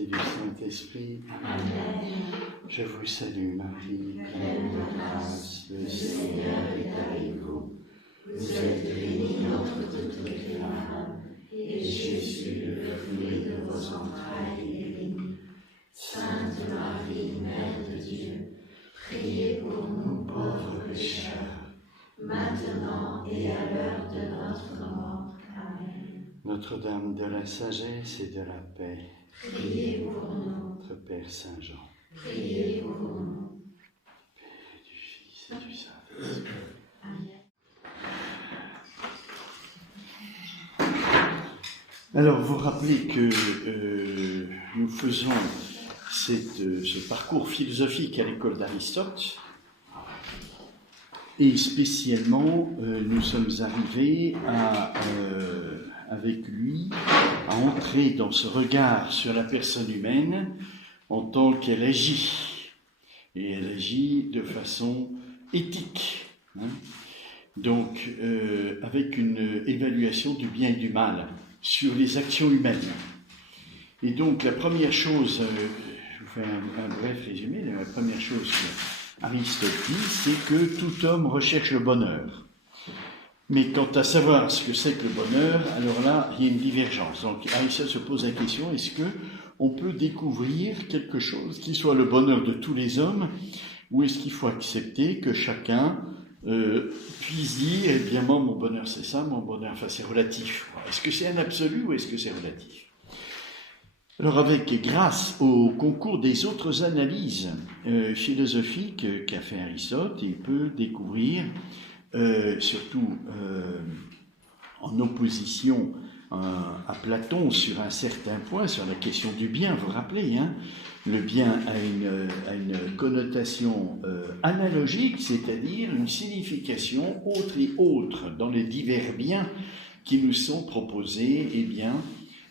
et du Saint-Esprit. Amen. Je vous salue Marie, pleine de grâce, le Seigneur est avec vous. Vous êtes bénie entre toutes les femmes, et Jésus, le fruit de vos entrailles, est béni. Sainte Marie, Mère de Dieu, priez pour nous pauvres pécheurs, maintenant et à l'heure de notre mort. Amen. Notre-Dame de la sagesse et de la paix, Priez pour nous. notre Père Saint-Jean, Priez pour nous. Père et du Fils et du Saint-Esprit. Amen. Alors, vous rappelez que nous faisons ce parcours philosophique à l'école d'Aristote, et spécialement, nous sommes arrivés avec lui à entrer dans ce regard sur la personne humaine en tant qu'elle agit, et elle agit de façon éthique, hein. Donc, avec une évaluation du bien et du mal sur les actions humaines. Et donc, la première chose, je vous fais un bref résumé, la première chose qu'Aristote dit, c'est que tout homme recherche le bonheur. Mais quant à savoir ce que c'est que le bonheur, alors là, il y a une divergence. Donc, Aristote se pose la question, est-ce qu'on peut découvrir quelque chose qui soit le bonheur de tous les hommes, ou est-ce qu'il faut accepter que chacun puisse dire, eh bien moi mon bonheur c'est ça, mon bonheur, enfin c'est relatif. Est-ce que c'est un absolu ou est-ce que c'est relatif? Alors grâce au concours des autres analyses philosophiques qu'a fait Aristote, il peut découvrir, surtout en opposition à Platon sur un certain point, sur la question du bien, vous vous rappelez, hein, le bien a une connotation analogique, c'est-à-dire une signification autre et autre dans les divers biens qui nous sont proposés, eh bien,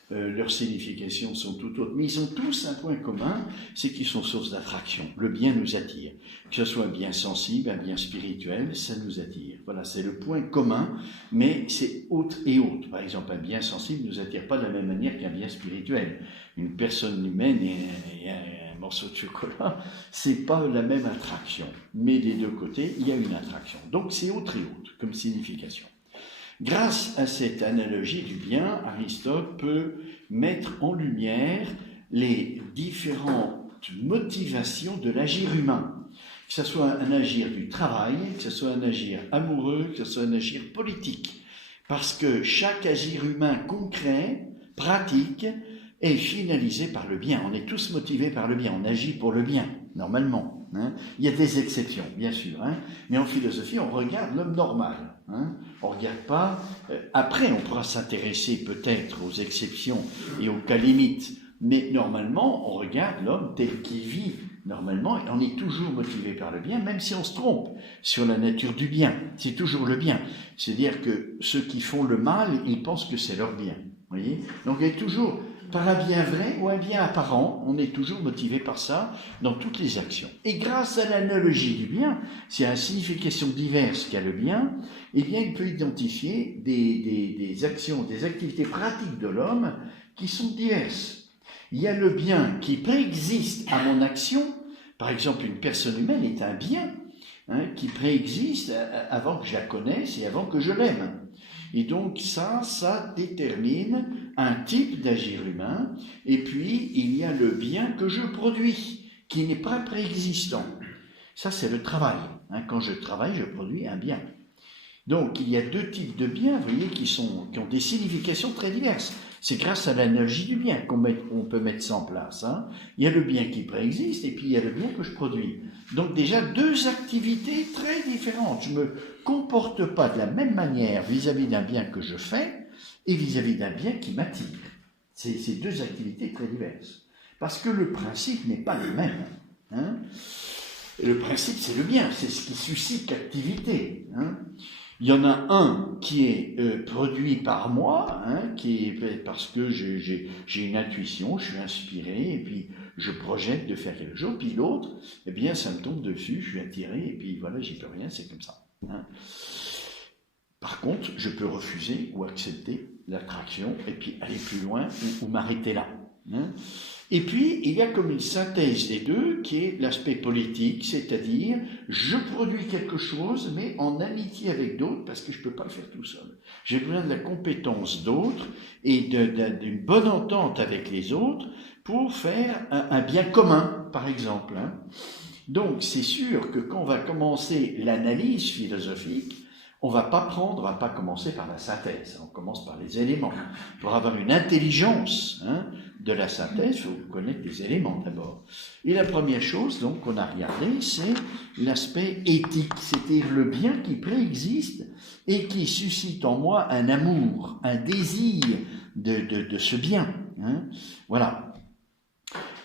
leurs significations sont tout autres. Mais ils ont tous un point commun, c'est qu'ils sont source d'attraction. Le bien nous attire. Que ce soit un bien sensible, un bien spirituel, ça nous attire. Voilà, c'est le point commun, mais c'est autre et autre. Par exemple, un bien sensible ne nous attire pas de la même manière qu'un bien spirituel. Une personne humaine et un morceau de chocolat, c'est pas la même attraction. Mais des deux côtés, il y a une attraction. Donc c'est autre et autre comme signification. Grâce à cette analogie du bien, Aristote peut mettre en lumière les différentes motivations de l'agir humain, que ce soit un agir du travail, que ce soit un agir amoureux, que ce soit un agir politique, parce que chaque agir humain concret, pratique, est finalisé par le bien. On est tous motivés par le bien, on agit pour le bien, normalement. Hein. Il y a des exceptions, bien sûr, hein. Mais en philosophie, on regarde l'homme normal. Hein. On ne regarde pas. Après, on pourra s'intéresser peut-être aux exceptions et aux cas limites, mais normalement, on regarde l'homme tel qu'il vit. Normalement, on est toujours motivé par le bien, même si on se trompe sur la nature du bien. C'est toujours le bien. C'est-à-dire que ceux qui font le mal, ils pensent que c'est leur bien. Vous voyez ? Donc, il est toujours par un bien vrai ou un bien apparent, on est toujours motivé par ça dans toutes les actions. Et grâce à l'analogie du bien, c'est à la signification diverse qu'a le bien, eh bien, il peut identifier des actions, des activités pratiques de l'homme qui sont diverses. Il y a le bien qui préexiste à mon action. Par exemple, une personne humaine est un bien qui préexiste avant que je la connaisse et avant que je l'aime. Et donc ça détermine un type d'agir humain. Et puis, il y a le bien que je produis, qui n'est pas préexistant. Ça, c'est le travail. Quand je travaille, je produis un bien. Donc, il y a deux types de biens, vous voyez, qui ont des significations très diverses. C'est grâce à l'analogie du bien qu'on peut mettre ça en place. Il y a le bien qui préexiste et puis il y a le bien que je produis. Donc déjà, deux activités très différentes. Je ne me comporte pas de la même manière vis-à-vis d'un bien que je fais et vis-à-vis d'un bien qui m'attire. C'est deux activités très diverses. Parce que le principe n'est pas le même. Et le principe, c'est le bien, c'est ce qui suscite l'activité. Il y en a un qui est produit par moi, qui est parce que j'ai une intuition, je suis inspiré, et puis je projette de faire quelque chose, puis l'autre, eh bien ça me tombe dessus, je suis attiré, et puis voilà, j'y peux rien, c'est comme ça. Par contre, je peux refuser ou accepter l'attraction, et puis aller plus loin, ou m'arrêter là. Et puis, il y a comme une synthèse des deux qui est l'aspect politique, c'est-à-dire je produis quelque chose, mais en amitié avec d'autres, parce que je ne peux pas le faire tout seul. J'ai besoin de la compétence d'autres et d'une bonne entente avec les autres pour faire un bien commun, par exemple. Donc, c'est sûr que quand on va commencer l'analyse philosophique, on va pas commencer par la synthèse, on commence par les éléments. Pour avoir une intelligence de la synthèse, il faut connaître les éléments d'abord. Et la première chose donc qu'on a regardé, c'est l'aspect éthique, c'est-à-dire le bien qui préexiste et qui suscite en moi un amour, un désir de ce bien. Voilà.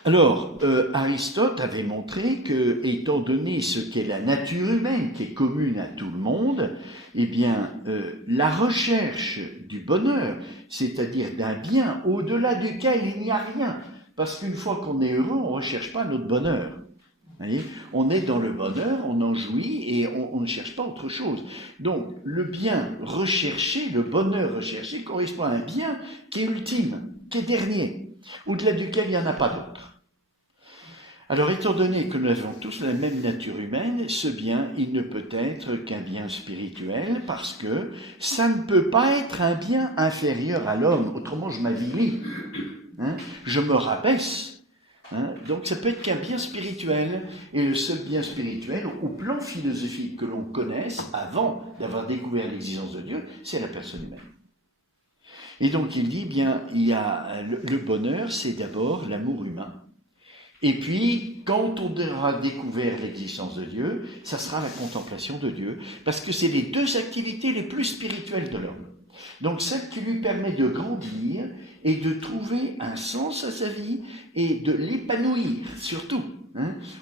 Alors, Aristote avait montré que, étant donné ce qu'est la nature humaine, qui est commune à tout le monde, eh bien, la recherche du bonheur, c'est-à-dire d'un bien au-delà duquel il n'y a rien, parce qu'une fois qu'on est heureux, on ne recherche pas notre bonheur. Vous voyez, on est dans le bonheur, on en jouit et on ne cherche pas autre chose. Donc, le bien recherché, le bonheur recherché, correspond à un bien qui est ultime, qui est dernier, au-delà duquel il n'y en a pas d'autre. Alors, étant donné que nous avons tous la même nature humaine, ce bien, il ne peut être qu'un bien spirituel parce que ça ne peut pas être un bien inférieur à l'homme. Autrement, je m'avilis, je me rabaisse. Donc, ça peut être qu'un bien spirituel. Et le seul bien spirituel, au plan philosophique que l'on connaisse, avant d'avoir découvert l'existence de Dieu, c'est la personne humaine. Et donc, il dit, bien, il y a le bonheur, c'est d'abord l'amour humain. Et puis, quand on aura découvert l'existence de Dieu, ça sera la contemplation de Dieu, parce que c'est les deux activités les plus spirituelles de l'homme. Donc, celle qui lui permet de grandir et de trouver un sens à sa vie et de l'épanouir, surtout.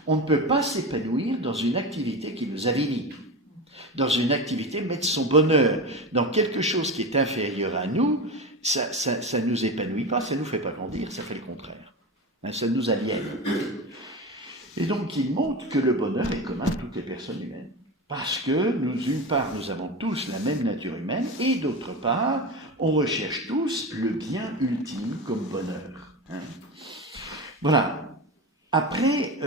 On ne peut pas s'épanouir dans une activité qui nous avilit. Dans une activité, mettre son bonheur dans quelque chose qui est inférieur à nous, ça ne nous épanouit pas, ça ne nous fait pas grandir, ça fait le contraire. Ça nous aliène. Et donc, il montre que le bonheur est commun à toutes les personnes humaines. Parce que, d'une part, nous avons tous la même nature humaine, et d'autre part, on recherche tous le bien ultime comme bonheur. Voilà. Après,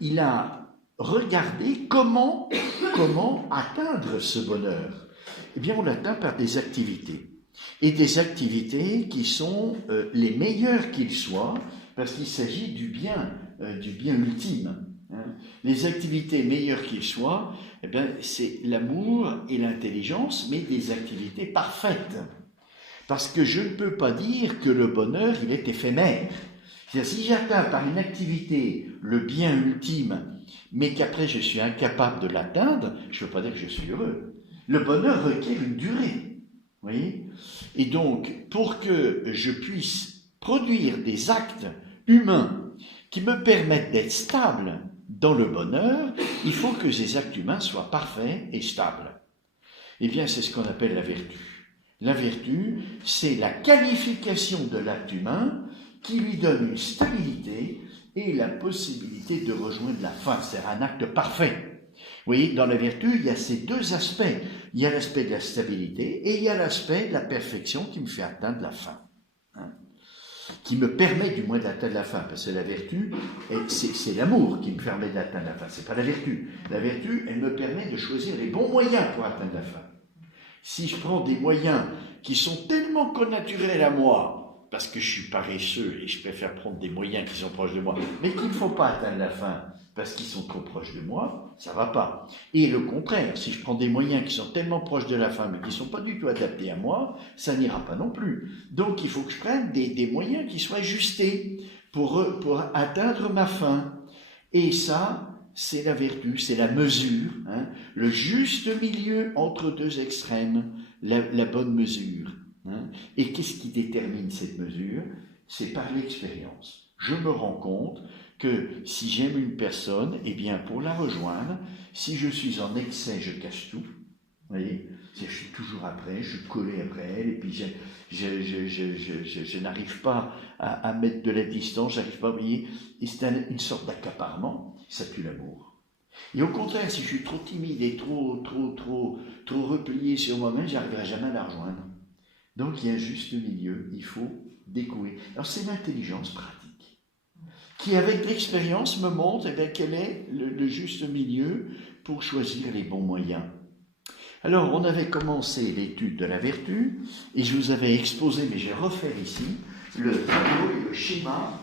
il a regardé comment atteindre ce bonheur. Eh bien, on l'atteint par des activités. Et des activités qui sont les meilleures qu'ils soient, parce qu'il s'agit du bien ultime. Les activités meilleures qu'ils soient, eh bien, c'est l'amour et l'intelligence, mais des activités parfaites. Parce que je ne peux pas dire que le bonheur, il est éphémère. C'est-à-dire, si j'atteins par une activité le bien ultime, mais qu'après je suis incapable de l'atteindre, je ne peux pas dire que je suis heureux. Le bonheur requiert une durée. Vous voyez ? Et donc, pour que je puisse produire des actes humains qui me permettent d'être stable dans le bonheur, il faut que ces actes humains soient parfaits et stables. Eh bien, c'est ce qu'on appelle la vertu. La vertu, c'est la qualification de l'acte humain qui lui donne une stabilité et la possibilité de rejoindre la fin, c'est un acte parfait. Vous voyez, dans la vertu, il y a ces deux aspects. Il y a l'aspect de la stabilité et il y a l'aspect de la perfection qui me fait atteindre la fin. Qui me permet du moins d'atteindre la fin. Parce que la vertu, c'est l'amour qui me permet d'atteindre la fin. C'est pas la vertu. La vertu, elle me permet de choisir les bons moyens pour atteindre la fin. Si je prends des moyens qui sont tellement connaturels à moi, parce que je suis paresseux et je préfère prendre des moyens qui sont proches de moi, mais qu'il ne faut pas atteindre la fin, parce qu'ils sont trop proches de moi, ça ne va pas. Et le contraire, si je prends des moyens qui sont tellement proches de la fin, mais qui ne sont pas du tout adaptés à moi, ça n'ira pas non plus. Donc il faut que je prenne des moyens qui soient ajustés pour atteindre ma fin. Et ça, c'est la vertu, c'est la mesure, le juste milieu entre deux extrêmes, la bonne mesure. Et qu'est-ce qui détermine cette mesure ? C'est par l'expérience. Je me rends compte que si j'aime une personne, eh bien pour la rejoindre, si je suis en excès, je casse tout. Vous voyez, je suis toujours après, je suis collé après elle, et puis je n'arrive pas à mettre de la distance, j'arrive pas, vous voyez, et c'est une sorte d'accaparement, ça tue l'amour. Et au contraire, si je suis trop timide et trop replié sur moi-même, j'arriverai jamais à la rejoindre. Donc il y a un juste milieu, il faut découvrir. Alors c'est l'intelligence pratique, qui avec l'expérience me montre quel est le juste milieu pour choisir les bons moyens. Alors on avait commencé l'étude de la vertu, et je vous avais exposé, mais j'ai refait ici, le tableau et le schéma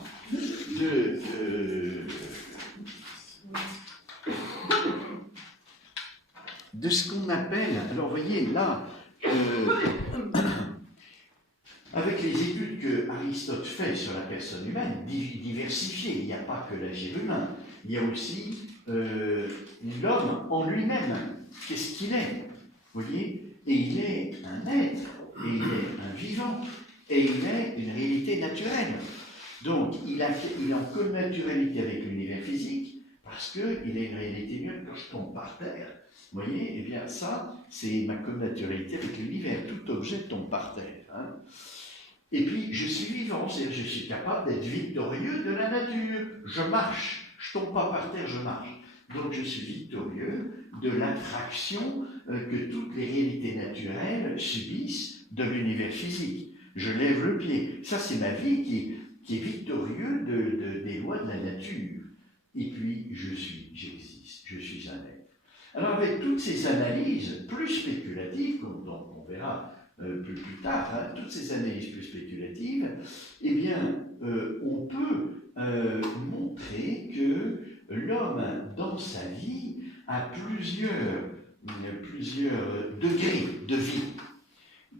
de ce qu'on appelle, alors vous voyez là, avec les études que Aristote fait sur la personne humaine, diversifiées, il n'y a pas que l'agir humain, il y a aussi l'homme en lui-même, qu'est-ce qu'il est, vous voyez, et il est un être, et il est un vivant, et il est une réalité naturelle. Donc, il est en connaturalité avec l'univers physique, parce qu'il est une réalité mieux. Quand je tombe par terre, vous voyez, eh bien ça, c'est ma connaturalité avec l'univers. Tout objet tombe par terre. Hein. Et puis, je suis vivant, c'est-à-dire je suis capable d'être victorieux de la nature. Je marche, je ne tombe pas par terre, je marche. Donc, je suis victorieux de l'attraction que toutes les réalités naturelles subissent de l'univers physique. Je lève le pied. Ça, c'est ma vie qui est victorieux des lois de la nature. Et puis, j'existe, je suis un être. Alors, avec toutes ces analyses plus spéculatives, comme on verra plus tard, hein, toutes ces analyses plus spéculatives, eh bien, on peut montrer que l'homme, dans sa vie, a plusieurs degrés de vie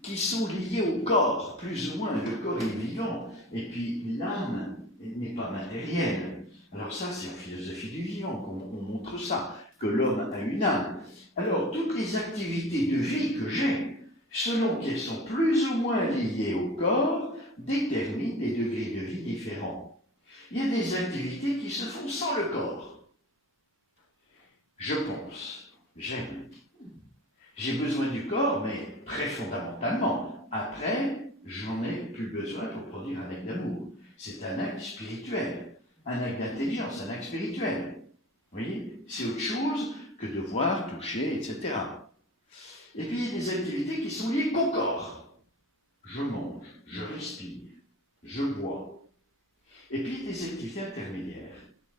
qui sont liés au corps, plus ou moins. Le corps est vivant, et puis l'âme n'est pas matérielle. Alors ça, c'est en philosophie du vivant qu'on montre ça, que l'homme a une âme. Alors, toutes les activités de vie que j'ai, selon qu'elles sont plus ou moins liées au corps, déterminent des degrés de vie différents. Il y a des activités qui se font sans le corps. Je pense, j'aime. J'ai besoin du corps, mais très fondamentalement. Après, j'en ai plus besoin pour produire un acte d'amour. C'est un acte spirituel, un acte d'intelligence, un acte spirituel. Vous voyez, c'est autre chose que de voir, toucher, etc. Et puis, il y a des activités qui sont liées qu'au corps. Je mange, je respire, je bois. Et puis, il y a des activités intermédiaires.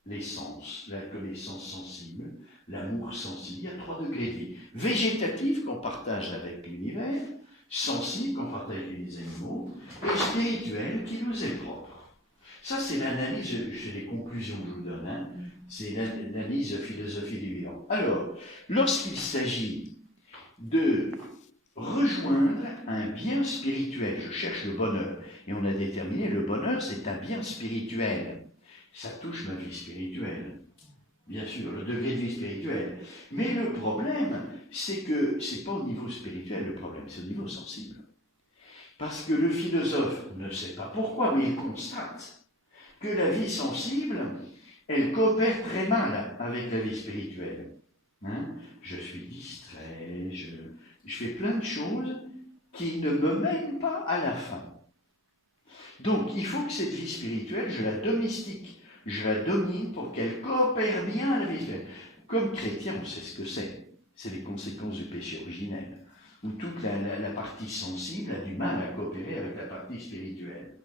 Les sens, la connaissance sensible, l'amour sensible. Il y a 3 degrés de vie. Végétatif qu'on partage avec l'univers, sensible qu'on partage avec les animaux, et spirituel qui nous est propre. Ça, c'est l'analyse, c'est les conclusions que je vous donne, hein. C'est l'analyse de philosophie du vivant. Alors, lorsqu'il s'agit de rejoindre un bien spirituel, je cherche le bonheur, et on a déterminé le bonheur, c'est un bien spirituel. Ça touche ma vie spirituelle. Bien sûr, le degré de vie spirituelle. Mais le problème, c'est que ce n'est pas au niveau spirituel le problème, c'est au niveau sensible. Parce que le philosophe ne sait pas pourquoi, mais il constate que la vie sensible, elle coopère très mal avec la vie spirituelle. Hein? Je suis distrait, je fais plein de choses qui ne me mènent pas à la fin. Donc, il faut que cette vie spirituelle, je la domestique. Je la domine pour qu'elle coopère bien à la vie spirituelle. Comme chrétien, on sait ce que c'est. C'est les conséquences du péché originel, où toute la partie sensible a du mal à coopérer avec la partie spirituelle.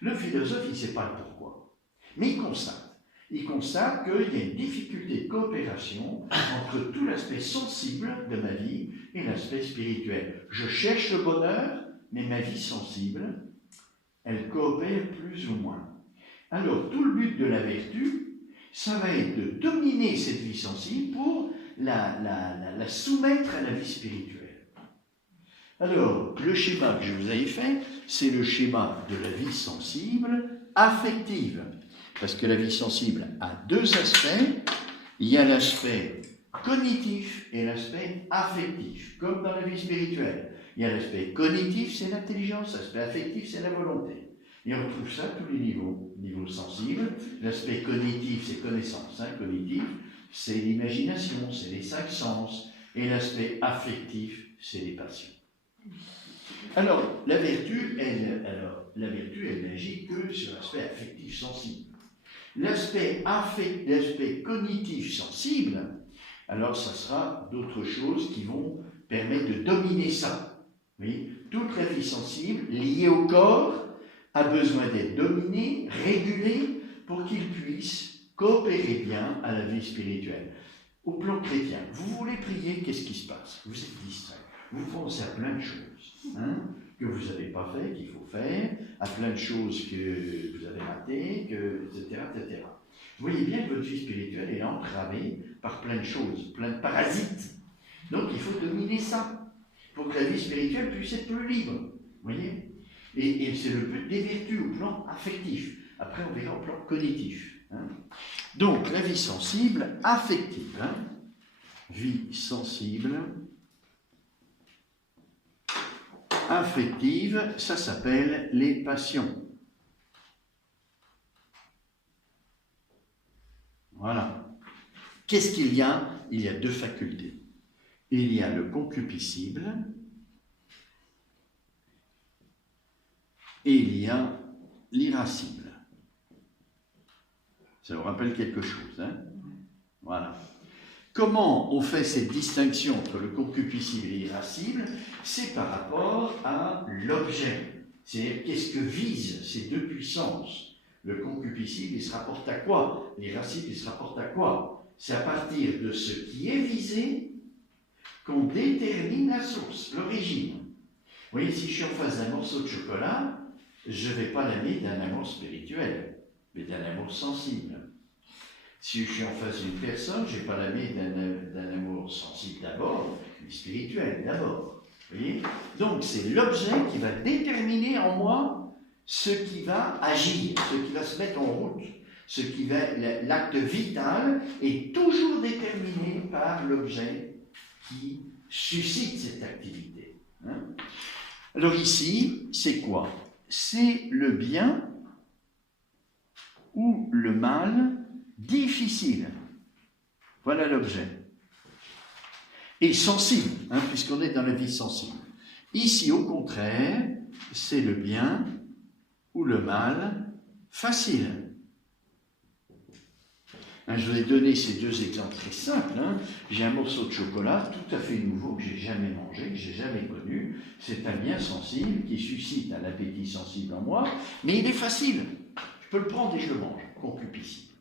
Le philosophe, il ne sait pas le pourquoi. Mais il constate. Il constate qu'il y a une difficulté de coopération entre tout l'aspect sensible de ma vie et l'aspect spirituel. Je cherche le bonheur, mais ma vie sensible, elle coopère plus ou moins. Alors, tout le but de la vertu, ça va être de dominer cette vie sensible pour la soumettre à la vie spirituelle. Alors, le schéma que je vous avais fait, c'est le schéma de la vie sensible affective. Parce que la vie sensible a 2 aspects. Il y a l'aspect cognitif et l'aspect affectif, comme dans la vie spirituelle. Il y a l'aspect cognitif, c'est l'intelligence, l'aspect affectif, c'est la volonté. Et on retrouve ça à tous les niveaux. Niveau sensible, l'aspect cognitif, c'est connaissance. Hein, cognitif, c'est l'imagination, c'est les 5 sens. Et l'aspect affectif, c'est les passions. Alors, la vertu, elle n'agit que sur l'aspect affectif sensible. L'aspect cognitif sensible, alors ça sera d'autres choses qui vont permettre de dominer ça. Oui, toute la vie sensible liée au corps a besoin d'être dominée, régulée, pour qu'il puisse coopérer bien à la vie spirituelle. Au plan chrétien, vous voulez prier, qu'est-ce qui se passe? Vous êtes distrait. Vous pensez à plein de choses que vous n'avez pas fait, qu'il faut faire, à plein de choses que vous avez ratées, etc., etc. Vous voyez bien que votre vie spirituelle est entravée par plein de choses, plein de parasites. Donc il faut dominer ça pour que la vie spirituelle puisse être plus libre. Vous voyez? Et c'est le but des vertus au plan affectif. Après, on verra au plan cognitif. Donc, la vie sensible, affective. Vie sensible, affective, ça s'appelle les passions. Voilà. Qu'est-ce qu'il y a? Il y a deux facultés. Il y a le concupiscible et il y a l'irascible. Ça vous rappelle quelque chose, Voilà. Comment on fait cette distinction entre le concupiscible et l'irascible? C'est par rapport à l'objet. C'est-à-dire, qu'est-ce que visent ces deux puissances? Le concupiscible, il se rapporte à quoi? L'irascible, il se rapporte à quoi? C'est à partir de ce qui est visé qu'on détermine la source, l'origine. Vous voyez, si je suis en face d'un morceau de chocolat, je ne vais pas l'aimer d'un amour spirituel, mais d'un amour sensible. Si je suis en face d'une personne, je ne vais pas l'aimer d'un amour sensible d'abord, mais spirituel d'abord. Vous voyez? Donc c'est l'objet qui va déterminer en moi ce qui va agir, ce qui va se mettre en route, ce qui va, l'acte vital est toujours déterminé par l'objet qui suscite cette activité. Alors ici, c'est quoi? C'est le bien ou le mal difficile. Voilà l'objet. Et sensible, puisqu'on est dans la vie sensible. Ici, au contraire, c'est le bien ou le mal facile. Je vous ai donné ces deux exemples très simples. J'ai un morceau de chocolat tout à fait nouveau que je n'ai jamais mangé, que je n'ai jamais connu. C'est un bien sensible qui suscite un appétit sensible en moi, mais il est facile. Je peux le prendre et je le mange, concupiscible.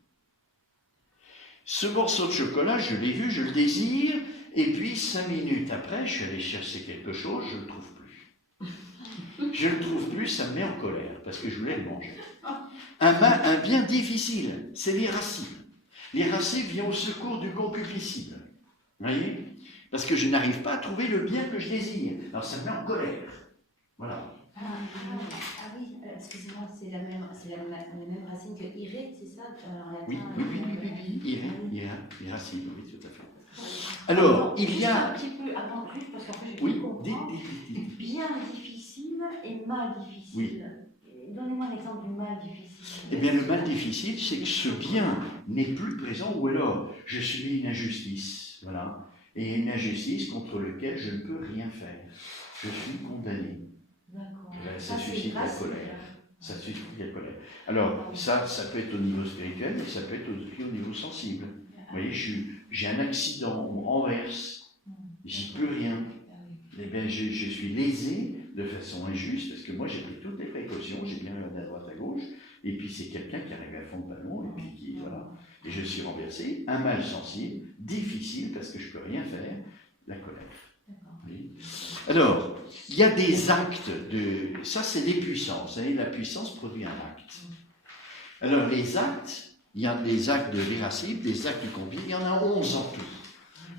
Ce morceau de chocolat, je l'ai vu, je le désire, et puis 5 minutes après, je suis allé chercher quelque chose, je ne le trouve plus. Je ne le trouve plus, ça me met en colère, parce que je voulais le manger. Un bien difficile, c'est l'irascible. L'irascible vient au secours du concupiscible. Vous voyez? Parce que je n'arrive pas à trouver le bien que je désire. Alors ça me met en colère. Voilà. Oui, excusez-moi, c'est la même racine que iré, c'est ça en latin? Oui, irascible, oui, tout à fait. Alors, il y a... Un petit peu, attends, juste parce qu'en fait, je oui, comprends. Bien difficile et mal difficile. Oui. Donnez-moi l'exemple du mal difficile. Eh bien, le mal difficile, c'est que ce bien n'est plus présent, ou alors je subis une injustice, voilà, et une injustice contre laquelle je ne peux rien faire. Je suis condamné. D'accord. Ça suscite la colère. Ça suscite la colère. Alors, ça peut être au niveau spirituel, mais ça peut être aussi au niveau sensible. Vous voyez, j'ai un accident, on renverse, j'y peux rien. Eh bien, je suis lésé de façon injuste, parce que moi j'ai pris toutes les précautions, j'ai bien regardé à droite à gauche, et puis c'est quelqu'un qui arrive à fond de ballon, et puis qui, voilà, et je suis renversé, un mal sensible, difficile, parce que je ne peux rien faire, la colère. Oui. Alors, il y a des actes de... Ça, c'est les puissances. Et la puissance produit un acte. Alors, les actes, il y a des actes de l'irascible, des actes du convive, il y en a 11 en tout.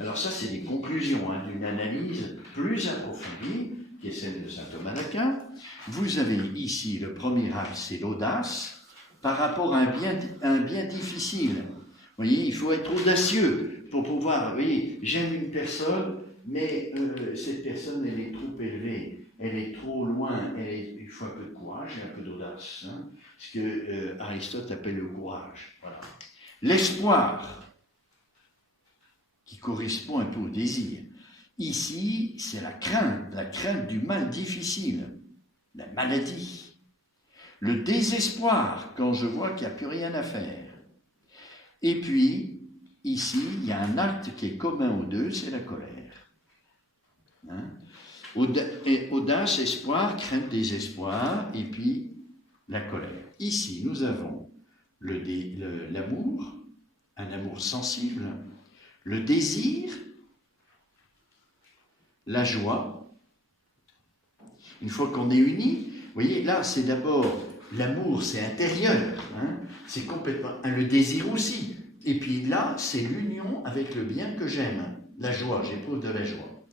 Alors ça, c'est des conclusions d'une analyse plus approfondie, qui est celle de saint Thomas d'Aquin. Vous avez ici, le premier acte, c'est l'audace, par rapport à un bien difficile. Vous voyez, il faut être audacieux pour pouvoir... Vous voyez, j'aime une personne, mais cette personne, elle est trop élevée, elle est trop loin, il faut un peu de courage et un peu d'audace. Ce que Aristote appelle le courage. Voilà. L'espoir, qui correspond un peu au désir. Ici, c'est la crainte du mal difficile, la maladie. Le désespoir, quand je vois qu'il n'y a plus rien à faire. Et puis, ici, il y a un acte qui est commun aux deux, c'est la colère. Audace, espoir, crainte, désespoir, et puis la colère. Ici, nous avons l'amour, un amour sensible, le désir, la joie. Une fois qu'on est unis, vous voyez, là, c'est d'abord l'amour, c'est intérieur, hein, c'est complètement le désir aussi. Et puis là, c'est l'union avec le bien que j'aime, la joie, j'éprouve de la joie.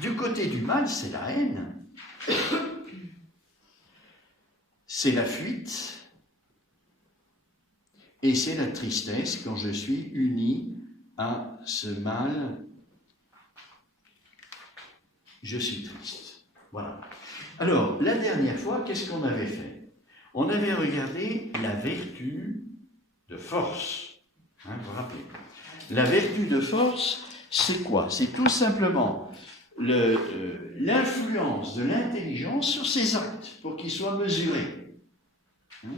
Du côté du mal, c'est la haine, c'est la fuite, et c'est la tristesse quand je suis uni à ce mal. Je suis triste. Voilà. Alors, la dernière fois, qu'est-ce qu'on avait fait? On avait regardé la vertu de force. Hein, vous vous rappelez? La vertu de force, c'est quoi? C'est tout simplement l'influence de l'intelligence sur ses actes pour qu'ils soient mesurés. Hein?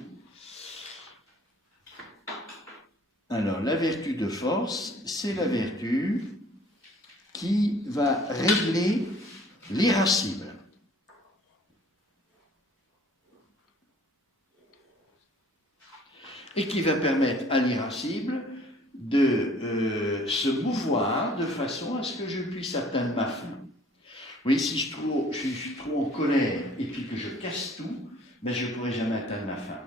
Alors, la vertu de force, c'est la vertu qui va régler l'irascible. Et qui va permettre à l'irascible de se mouvoir de façon à ce que je puisse atteindre ma fin. Oui, si je suis trop en colère et puis que je casse tout, ben je ne pourrai jamais atteindre ma fin.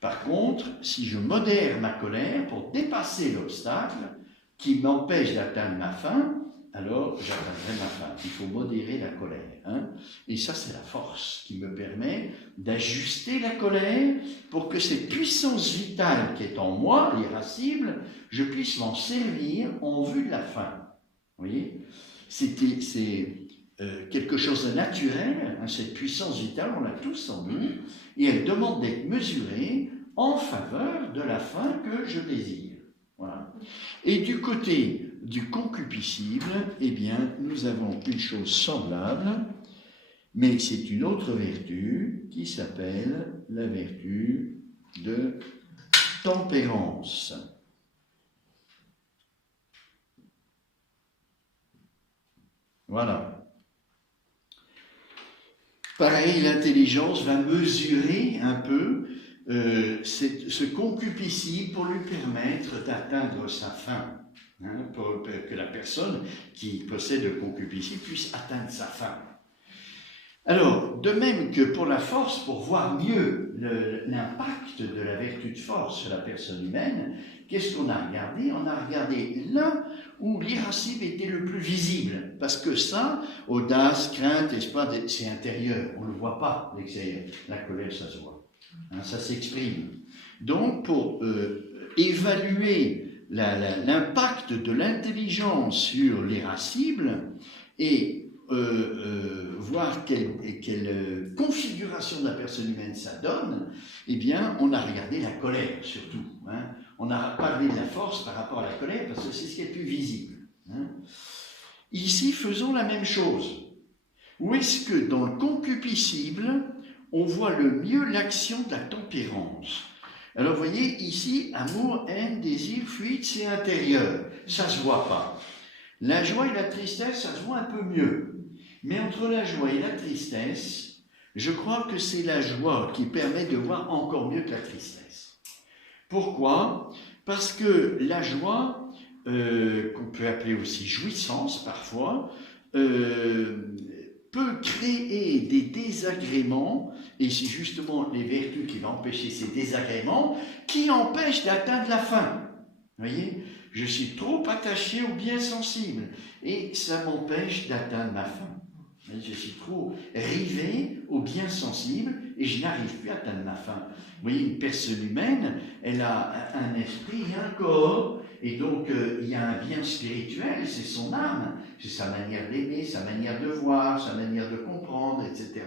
Par contre, si je modère ma colère pour dépasser l'obstacle qui m'empêche d'atteindre ma fin, alors j'atteindrai ma fin. Il faut modérer la colère. Hein? Et ça, c'est la force qui me permet d'ajuster la colère pour que cette puissance vitale qui est en moi, l'irascible, je puisse m'en servir en vue de la fin. Vous voyez? C'est quelque chose de naturel, hein, cette puissance vitale, on l'a tous en nous, et elle demande d'être mesurée en faveur de la fin que je désire. Voilà. Et du côté du concupiscible, eh bien, nous avons une chose semblable, mais c'est une autre vertu qui s'appelle la vertu de tempérance. Voilà. Pareil, l'intelligence va mesurer un peu ce concupiscible pour lui permettre d'atteindre sa fin. Hein, pour que la personne qui possède le concupiscible puisse atteindre sa fin. Alors, de même que pour la force, pour voir mieux l'impact de la vertu de force sur la personne humaine, qu'est-ce qu'on a regardé? On a regardé là où l'irascible était le plus visible, parce que ça, audace, crainte, espoir, c'est intérieur, on ne le voit pas l'extérieur. La colère, ça se voit, hein, ça s'exprime. Donc, pour évaluer l'impact de l'intelligence sur l'irascible et voir quelle configuration de la personne humaine ça donne, eh bien, on a regardé la colère surtout. Hein. On a parlé de la force par rapport à la colère parce que c'est ce qui est le plus visible. Hein. Ici, faisons la même chose. Où est-ce que dans le concupiscible, on voit le mieux l'action de la tempérance? Alors, vous voyez, ici, amour, haine, désir, fuite, c'est intérieur. Ça ne se voit pas. La joie et la tristesse, ça se voit un peu mieux. Mais entre la joie et la tristesse, je crois que c'est la joie qui permet de voir encore mieux que la tristesse. Pourquoi? Parce que la joie, qu'on peut appeler aussi jouissance parfois, peut créer des désagréments, et c'est justement les vertus qui vont empêcher ces désagréments, qui empêchent d'atteindre la fin. Vous voyez? Je suis trop attaché au bien sensible, et ça m'empêche d'atteindre ma fin. Je suis trop rivé au bien sensible, et je n'arrive plus à atteindre ma fin. Vous voyez, une personne humaine, elle a un esprit et un corps, et donc il y a un bien spirituel, c'est son âme, c'est sa manière d'aimer, sa manière de voir, sa manière de comprendre, etc.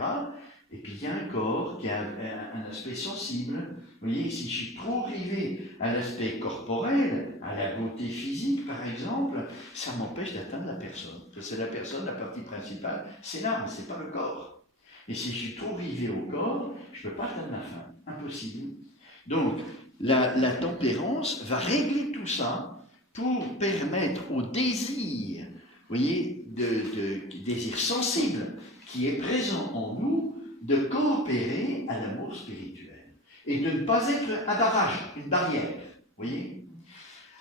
Et puis il y a un corps qui a un aspect sensible. Vous voyez, si je suis trop rivé à l'aspect corporel, à la beauté physique par exemple, ça m'empêche d'atteindre la personne. C'est la personne, la partie principale, c'est l'âme, c'est pas le corps. Et si je suis trop rivé au corps, je ne peux pas atteindre la fin. Impossible. Donc, la tempérance va régler tout ça pour permettre au désir, vous voyez, désir sensible, qui est présent en nous de coopérer à l'amour spirituel et de ne pas être un barrage, une barrière. Vous voyez?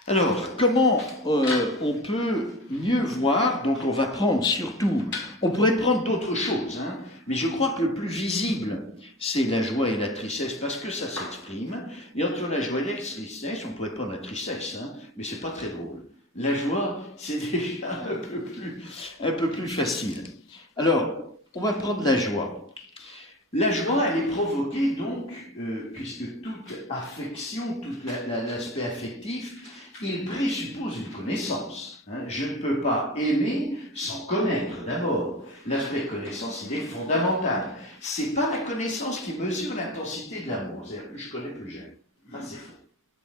Alors, comment on peut mieux voir? Donc, on va prendre surtout, on pourrait prendre d'autres choses, hein, mais je crois que le plus visible, c'est la joie et la tristesse, parce que ça s'exprime. Et entre la joie et la tristesse, on pourrait prendre la tristesse, hein, mais c'est pas très drôle. La joie, c'est déjà un peu plus facile. Alors, on va prendre la joie. La joie, elle est provoquée donc, puisque toute affection, tout l'aspect affectif, il présuppose une connaissance. Hein. Je ne peux pas aimer sans connaître d'abord. L'aspect connaissance, il est fondamental. Ce n'est pas la connaissance qui mesure l'intensité de l'amour. C'est-à-dire, plus je connais, plus j'aime. Ça, c'est faux.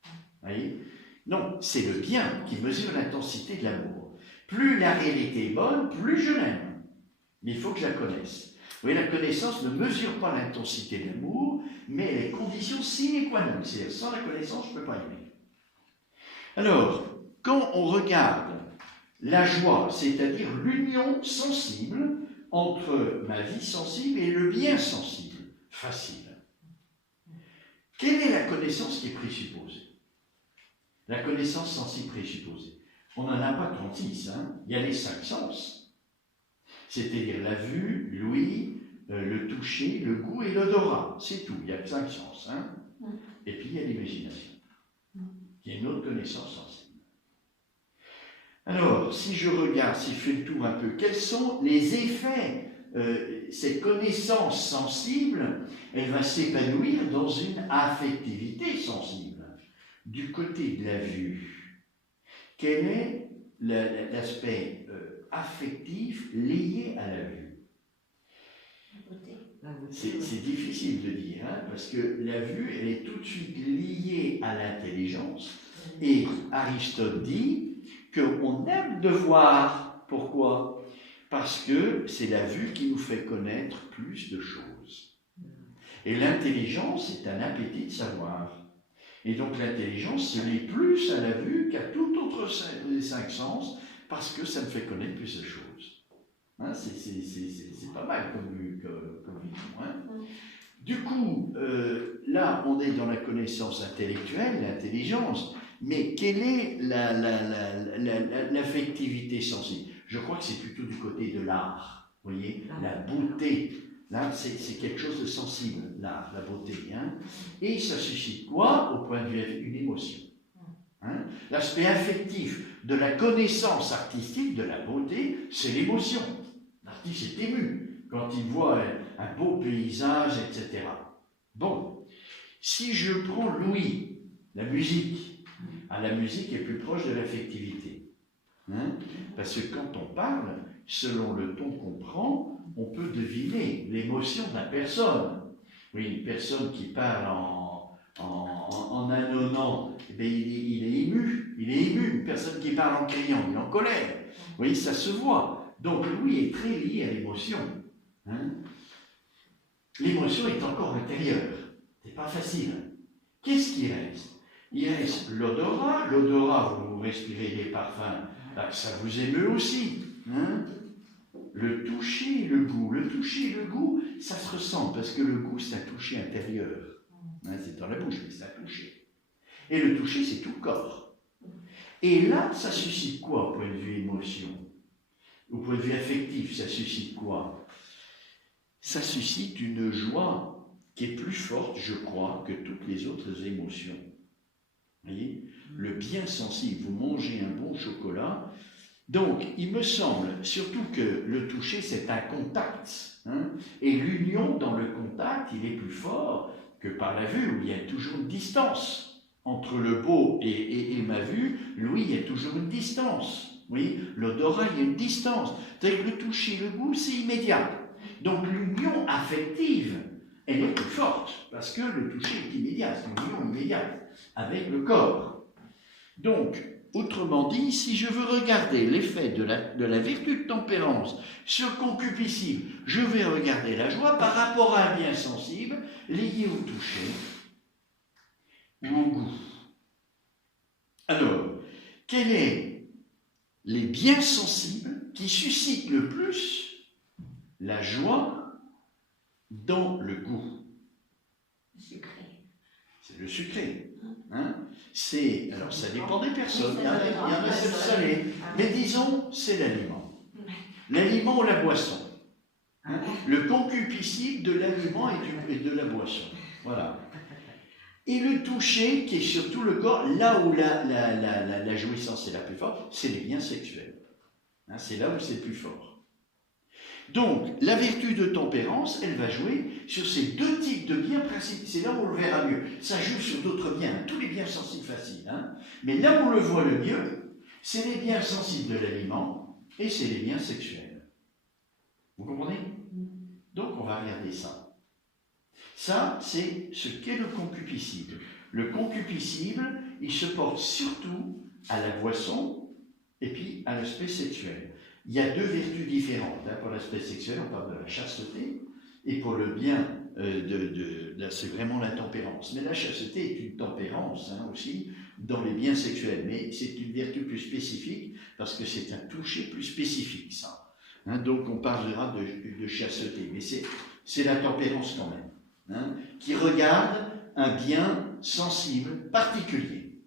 Vous voyez? Non, c'est le bien qui mesure l'intensité de l'amour. Plus la réalité est bonne, plus je l'aime. Mais il faut que je la connaisse. Vous voyez, la connaissance ne mesure pas l'intensité de l'amour, mais elle est condition sine qua non. C'est-à-dire, sans la connaissance, je ne peux pas aimer. Alors, quand on regarde la joie, c'est-à-dire l'union sensible entre ma vie sensible et le bien sensible, facile. Quelle est la connaissance qui est présupposée? La connaissance sensible présupposée. On n'en a pas 36, hein. Il y a les 5 sens. C'est-à-dire la vue, l'ouïe, le toucher, le goût et l'odorat. C'est tout, il y a 5 sens. Hein. Et puis il y a l'imagination, qui est une autre connaissance sensible. Alors, si je regarde, si je fais le tour un peu, quels sont les effets? Cette connaissance sensible, elle va s'épanouir dans une affectivité sensible. Du côté de la vue, quel est l'aspect affectif lié à la vue? C'est difficile de dire, hein, parce que la vue, elle est tout de suite liée à l'intelligence. Et Aristote dit qu'on aime de voir. Pourquoi? Parce que c'est la vue qui nous fait connaître plus de choses. Et l'intelligence est un appétit de savoir. Et donc l'intelligence se lie plus à la vue qu'à tout autre des 5 sens, parce que ça me fait connaître plus de choses. Hein, c'est pas mal comme vision. Hein. Du coup, là, on est dans la connaissance intellectuelle, l'intelligence, mais quelle est l'affectivité sensible? Je crois que c'est plutôt du côté de l'art, vous voyez, la beauté. Là, c'est quelque chose de sensible, l'art, la beauté. Hein. Et ça suscite quoi? Au point de vue une émotion. Hein. L'aspect affectif de la connaissance artistique, de la beauté, c'est l'émotion. L'artiste est ému quand il voit un beau paysage, etc. Bon, si je prends l'ouïe, la musique, la musique est plus proche de l'affectivité. Hein. Parce que quand on parle, selon le ton qu'on prend, on peut deviner l'émotion de la personne. Oui, une personne qui parle en annonnant, eh bien, il est ému. Il est ému. Une personne qui parle en criant, il est en colère. Oui, ça se voit. Donc, l'ouïe est très lié à l'émotion. Hein. L'émotion est encore intérieure. C'est pas facile. Qu'est-ce qui reste? Il reste l'odorat. L'odorat, vous respirez des parfums, là, ça vous émeut aussi. Hein. Le toucher et le goût. Le toucher et le goût, ça se ressemble, parce que le goût, c'est un toucher intérieur. Hein, c'est dans la bouche, mais c'est un toucher. Et le toucher, c'est tout le corps. Et là, ça suscite quoi, au point de vue émotion? Au point de vue affectif, ça suscite quoi? Ça suscite une joie qui est plus forte, je crois, que toutes les autres émotions. Vous voyez? Le bien sensible, vous mangez un bon chocolat. Donc, il me semble surtout que le toucher, c'est un contact. Hein, et l'union dans le contact, il est plus fort que par la vue, où il y a toujours une distance. Entre le beau et ma vue, lui, il y a toujours une distance. Oui, l'odorat, il y a une distance. C'est-à-dire que le toucher, le goût, c'est immédiat. Donc, l'union affective, elle est plus forte, parce que le toucher est immédiat, c'est une union immédiate avec le corps. Donc, autrement dit, si je veux regarder l'effet de la vertu de tempérance sur concupiscible, je vais regarder la joie par rapport à un bien sensible lié au toucher ou au goût. Alors, quels sont les biens sensibles qui suscitent le plus la joie dans le goût. Sucré. C'est le sucré. Hein? Alors ça dépend des personnes. Il y en a c'est le salé. Mais disons, c'est l'aliment. L'aliment ou la boisson. Hein? Le concupiscible de l'aliment et de la boisson. Voilà. Et le toucher, qui est sur tout le corps, là où la jouissance est la plus forte, c'est les liens sexuels. Hein? C'est là où c'est le plus fort. Donc, la vertu de tempérance, elle va jouer sur ces deux types de biens principaux. C'est là où on le verra mieux. Ça joue sur d'autres biens, tous les biens sensibles faciles. Hein. Mais là où on le voit le mieux, c'est les biens sensibles de l'aliment et c'est les biens sexuels. Vous comprenez? Donc, on va regarder ça. Ça, c'est ce qu'est le concupiscible. Le concupiscible, il se porte surtout à la boisson et puis à l'aspect sexuel. Il y a deux vertus différentes. Hein. Pour l'aspect sexuel, on parle de la chasteté, et pour le bien, là, c'est vraiment la tempérance. Mais la chasteté est une tempérance aussi dans les biens sexuels, mais c'est une vertu plus spécifique, parce que c'est un toucher plus spécifique, ça. Hein. Donc on parlera de chasteté, mais c'est la tempérance quand même, hein, qui regarde un bien sensible particulier.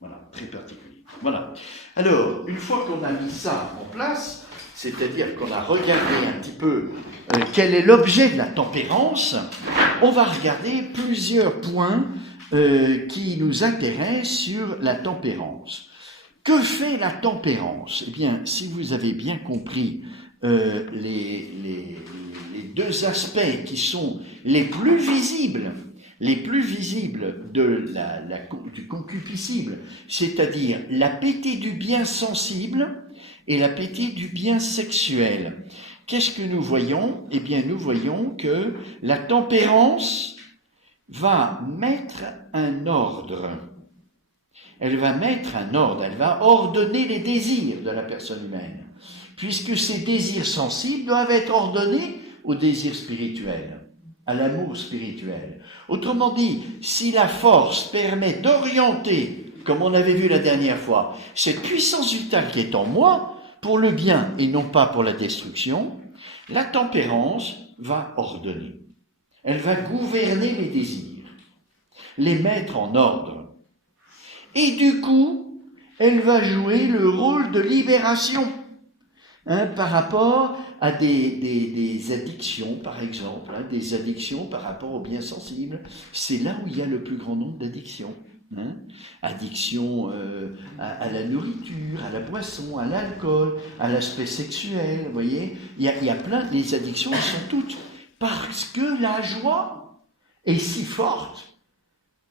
Voilà, très particulier. Voilà. Alors, une fois qu'on a mis ça en place, c'est-à-dire qu'on a regardé un petit peu quel est l'objet de la tempérance, on va regarder plusieurs points qui nous intéressent sur la tempérance. Que fait la tempérance? Eh bien, si vous avez bien compris les deux aspects qui sont les plus visibles du concupiscible, c'est-à-dire l'appétit du bien sensible et l'appétit du bien sexuel. Qu'est-ce que nous voyons? Eh bien, nous voyons que la tempérance va mettre un ordre. Elle va mettre un ordre, elle va ordonner les désirs de la personne humaine, puisque ces désirs sensibles doivent être ordonnés aux désirs spirituels, à l'amour spirituel. Autrement dit, si la force permet d'orienter, comme on avait vu la dernière fois, cette puissance vitale qui est en moi, pour le bien et non pas pour la destruction, la tempérance va ordonner. Elle va gouverner mes désirs, les mettre en ordre. Et du coup, elle va jouer le rôle de libération, hein, par rapport à des addictions, par exemple, hein, des addictions par rapport aux biens sensibles. C'est là où il y a le plus grand nombre d'addictions. Hein. Addiction à la nourriture, à la boisson, à l'alcool, à l'aspect sexuel, vous voyez. Il y a plein, les addictions, elles sont toutes parce que la joie est si forte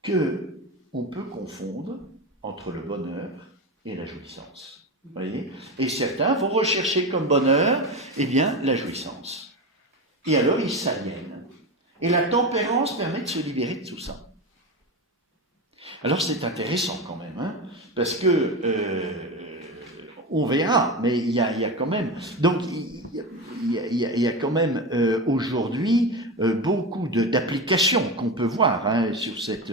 que on peut confondre entre le bonheur et la jouissance. Vous voyez. Et certains vont rechercher comme bonheur, eh bien, la jouissance. Et alors, ils s'aliènent. Et la tempérance permet de se libérer de tout ça. Alors c'est intéressant quand même, hein, parce que on verra, mais il y a quand même, donc il y a quand même aujourd'hui beaucoup d'applications qu'on peut voir, hein, sur cette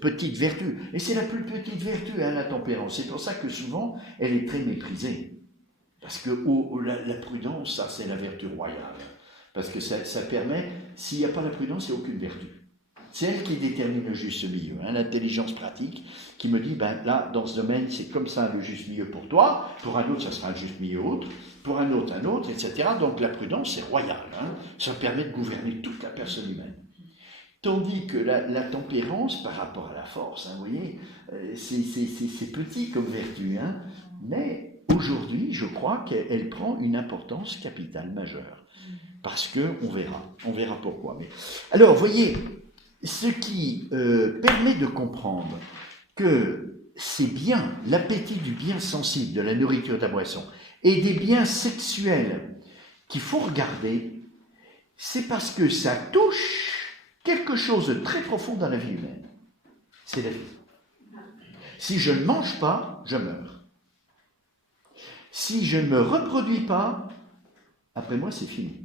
petite vertu, et c'est la plus petite vertu, hein, la tempérance. C'est pour ça que souvent elle est très méprisée, parce que la prudence, ça c'est la vertu royale, parce que ça permet, s'il n'y a pas la prudence, il n'y a aucune vertu. C'est elle qui détermine le juste milieu, hein, l'intelligence pratique, qui me dit, ben là, dans ce domaine, c'est comme ça le juste milieu pour toi, pour un autre, ça sera le juste milieu autre, pour un autre, etc. Donc la prudence, c'est royal, hein, ça permet de gouverner toute la personne humaine. Tandis que la tempérance, par rapport à la force, hein, vous voyez, c'est petit comme vertu, hein, mais aujourd'hui, je crois qu'elle prend une importance capitale majeure, parce qu'on verra pourquoi. Mais... Alors, vous voyez, ce qui permet de comprendre que c'est bien l'appétit du bien sensible, de la nourriture, de la boisson, et des biens sexuels qu'il faut regarder, c'est parce que ça touche quelque chose de très profond dans la vie humaine. C'est la vie. Si je ne mange pas, je meurs. Si je ne me reproduis pas, après moi, c'est fini.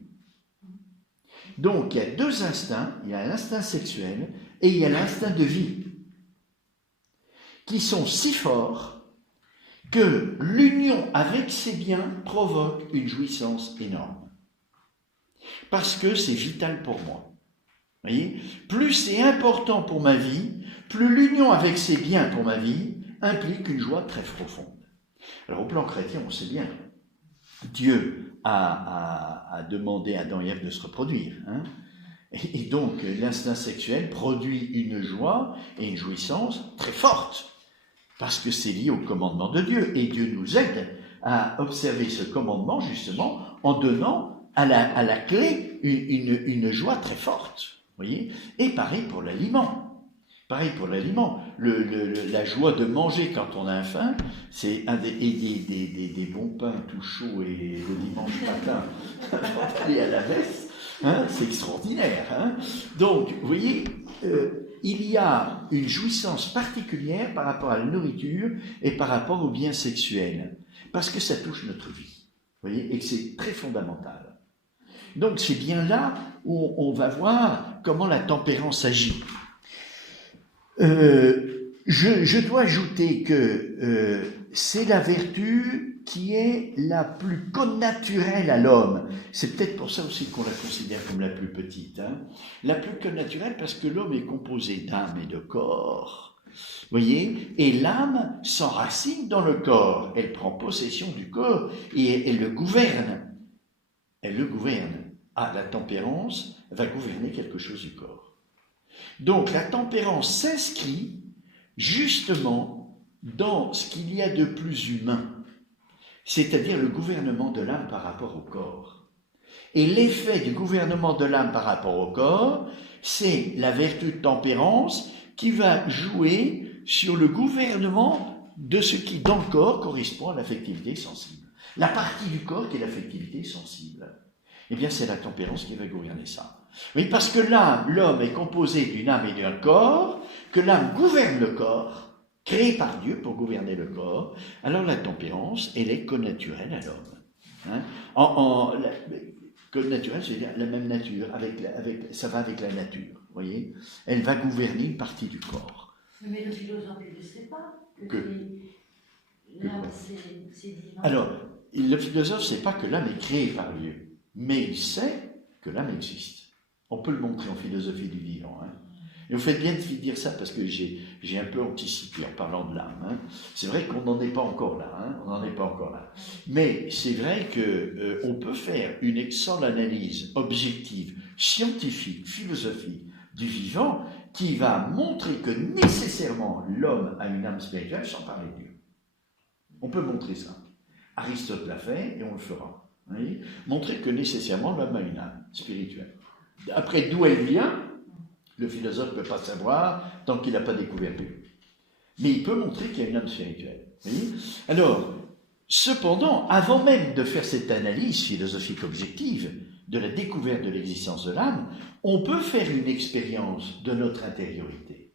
Donc, il y a deux instincts, il y a l'instinct sexuel et il y a l'instinct de vie, qui sont si forts que l'union avec ces biens provoque une jouissance énorme. Parce que c'est vital pour moi. Vous voyez ? Plus c'est important pour ma vie, plus l'union avec ces biens pour ma vie implique une joie très profonde. Alors au plan chrétien, on sait bien, Dieu a demandé à Adam et Ève de se reproduire. Hein, et donc l'instinct sexuel produit une joie et une jouissance très forte, parce que c'est lié au commandement de Dieu. Et Dieu nous aide à observer ce commandement justement en donnant à la clé une joie très forte. Voyez ? Et pareil pour l'aliment. Pareil pour l'aliment. La joie de manger quand on a faim, c'est des bons pains tout chauds et le dimanche matin, avant d'aller à la messe, hein, c'est extraordinaire. Hein. Donc, vous voyez, il y a une jouissance particulière par rapport à la nourriture et par rapport aux biens sexuels, parce que ça touche notre vie. Vous voyez, et que c'est très fondamental. Donc, c'est bien là où on va voir comment la tempérance agit. Je dois ajouter que c'est la vertu qui est la plus connaturelle à l'homme. C'est peut-être pour ça aussi qu'on la considère comme la plus petite. Hein. La plus connaturelle parce que l'homme est composé d'âme et de corps. Vous voyez ? Et l'âme s'enracine dans le corps. Elle prend possession du corps et elle le gouverne. Elle le gouverne. Ah, la tempérance va gouverner quelque chose du corps. Donc la tempérance s'inscrit justement dans ce qu'il y a de plus humain, c'est-à-dire le gouvernement de l'âme par rapport au corps. Et l'effet du gouvernement de l'âme par rapport au corps, c'est la vertu de tempérance qui va jouer sur le gouvernement de ce qui dans le corps correspond à l'affectivité sensible. La partie du corps qui est l'affectivité sensible. Eh bien c'est la tempérance qui va gouverner ça. Oui, parce que l'homme est composé d'une âme et d'un corps, que l'âme gouverne le corps, créé par Dieu pour gouverner le corps, alors la tempérance, elle est connaturelle à l'homme. Hein? Connaturelle, c'est-à-dire la même nature, ça va avec la nature, vous voyez ? Elle va gouverner une partie du corps. Mais le philosophe, il ne sait pas que l'âme, c'est divin. Alors, le philosophe ne sait pas que l'âme est créée par Dieu, mais il sait que l'âme existe. On peut le montrer en philosophie du vivant. Hein. Et vous faites bien de dire ça parce que j'ai un peu anticipé en parlant de l'âme. Hein. C'est vrai qu'on n'en est pas encore là. Hein. On n'en est pas encore là. Mais c'est vrai qu'on peut faire une excellente analyse objective, scientifique, philosophique du vivant qui va montrer que nécessairement l'homme a une âme spirituelle sans parler de Dieu. On peut montrer ça. Aristote l'a fait et on le fera. Vous voyez ? Montrer que nécessairement l'homme a une âme spirituelle. Après, d'où elle vient, le philosophe ne peut pas savoir tant qu'il n'a pas découvert Dieu. Mais il peut montrer qu'il y a une âme spirituelle. Alors, cependant, avant même de faire cette analyse philosophique objective de la découverte de l'existence de l'âme, on peut faire une expérience de notre intériorité.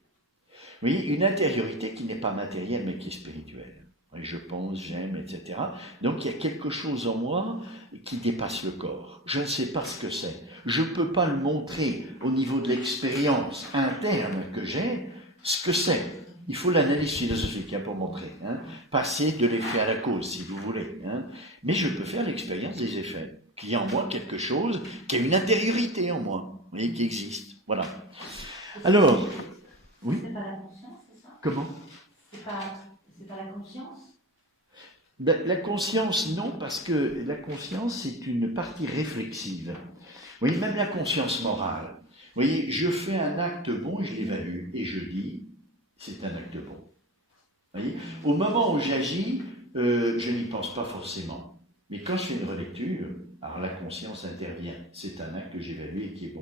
Vous voyez, une intériorité qui n'est pas matérielle mais qui est spirituelle. Je pense, j'aime, etc. Donc il y a quelque chose en moi qui dépasse le corps. Je ne sais pas ce que c'est. Je ne peux pas le montrer au niveau de l'expérience interne que j'ai, ce que c'est. Il faut l'analyse philosophique pour montrer. Hein. Passer de l'effet à la cause, si vous voulez. Hein. Mais je peux faire l'expérience des effets. Qu'il y a en moi quelque chose, qui a une intériorité en moi, vous voyez, qui existe. Voilà. Alors, oui. C'est pas la conscience, c'est ça ? Comment ? C'est pas la conscience ? La conscience, non, parce que la conscience, c'est une partie réflexive. Vous voyez, même la conscience morale. Vous voyez, je fais un acte bon, je l'évalue, et je dis, c'est un acte bon. Vous voyez, au moment où j'agis, je n'y pense pas forcément. Mais quand je fais une relecture, alors la conscience intervient. C'est un acte que j'évalue et qui est bon.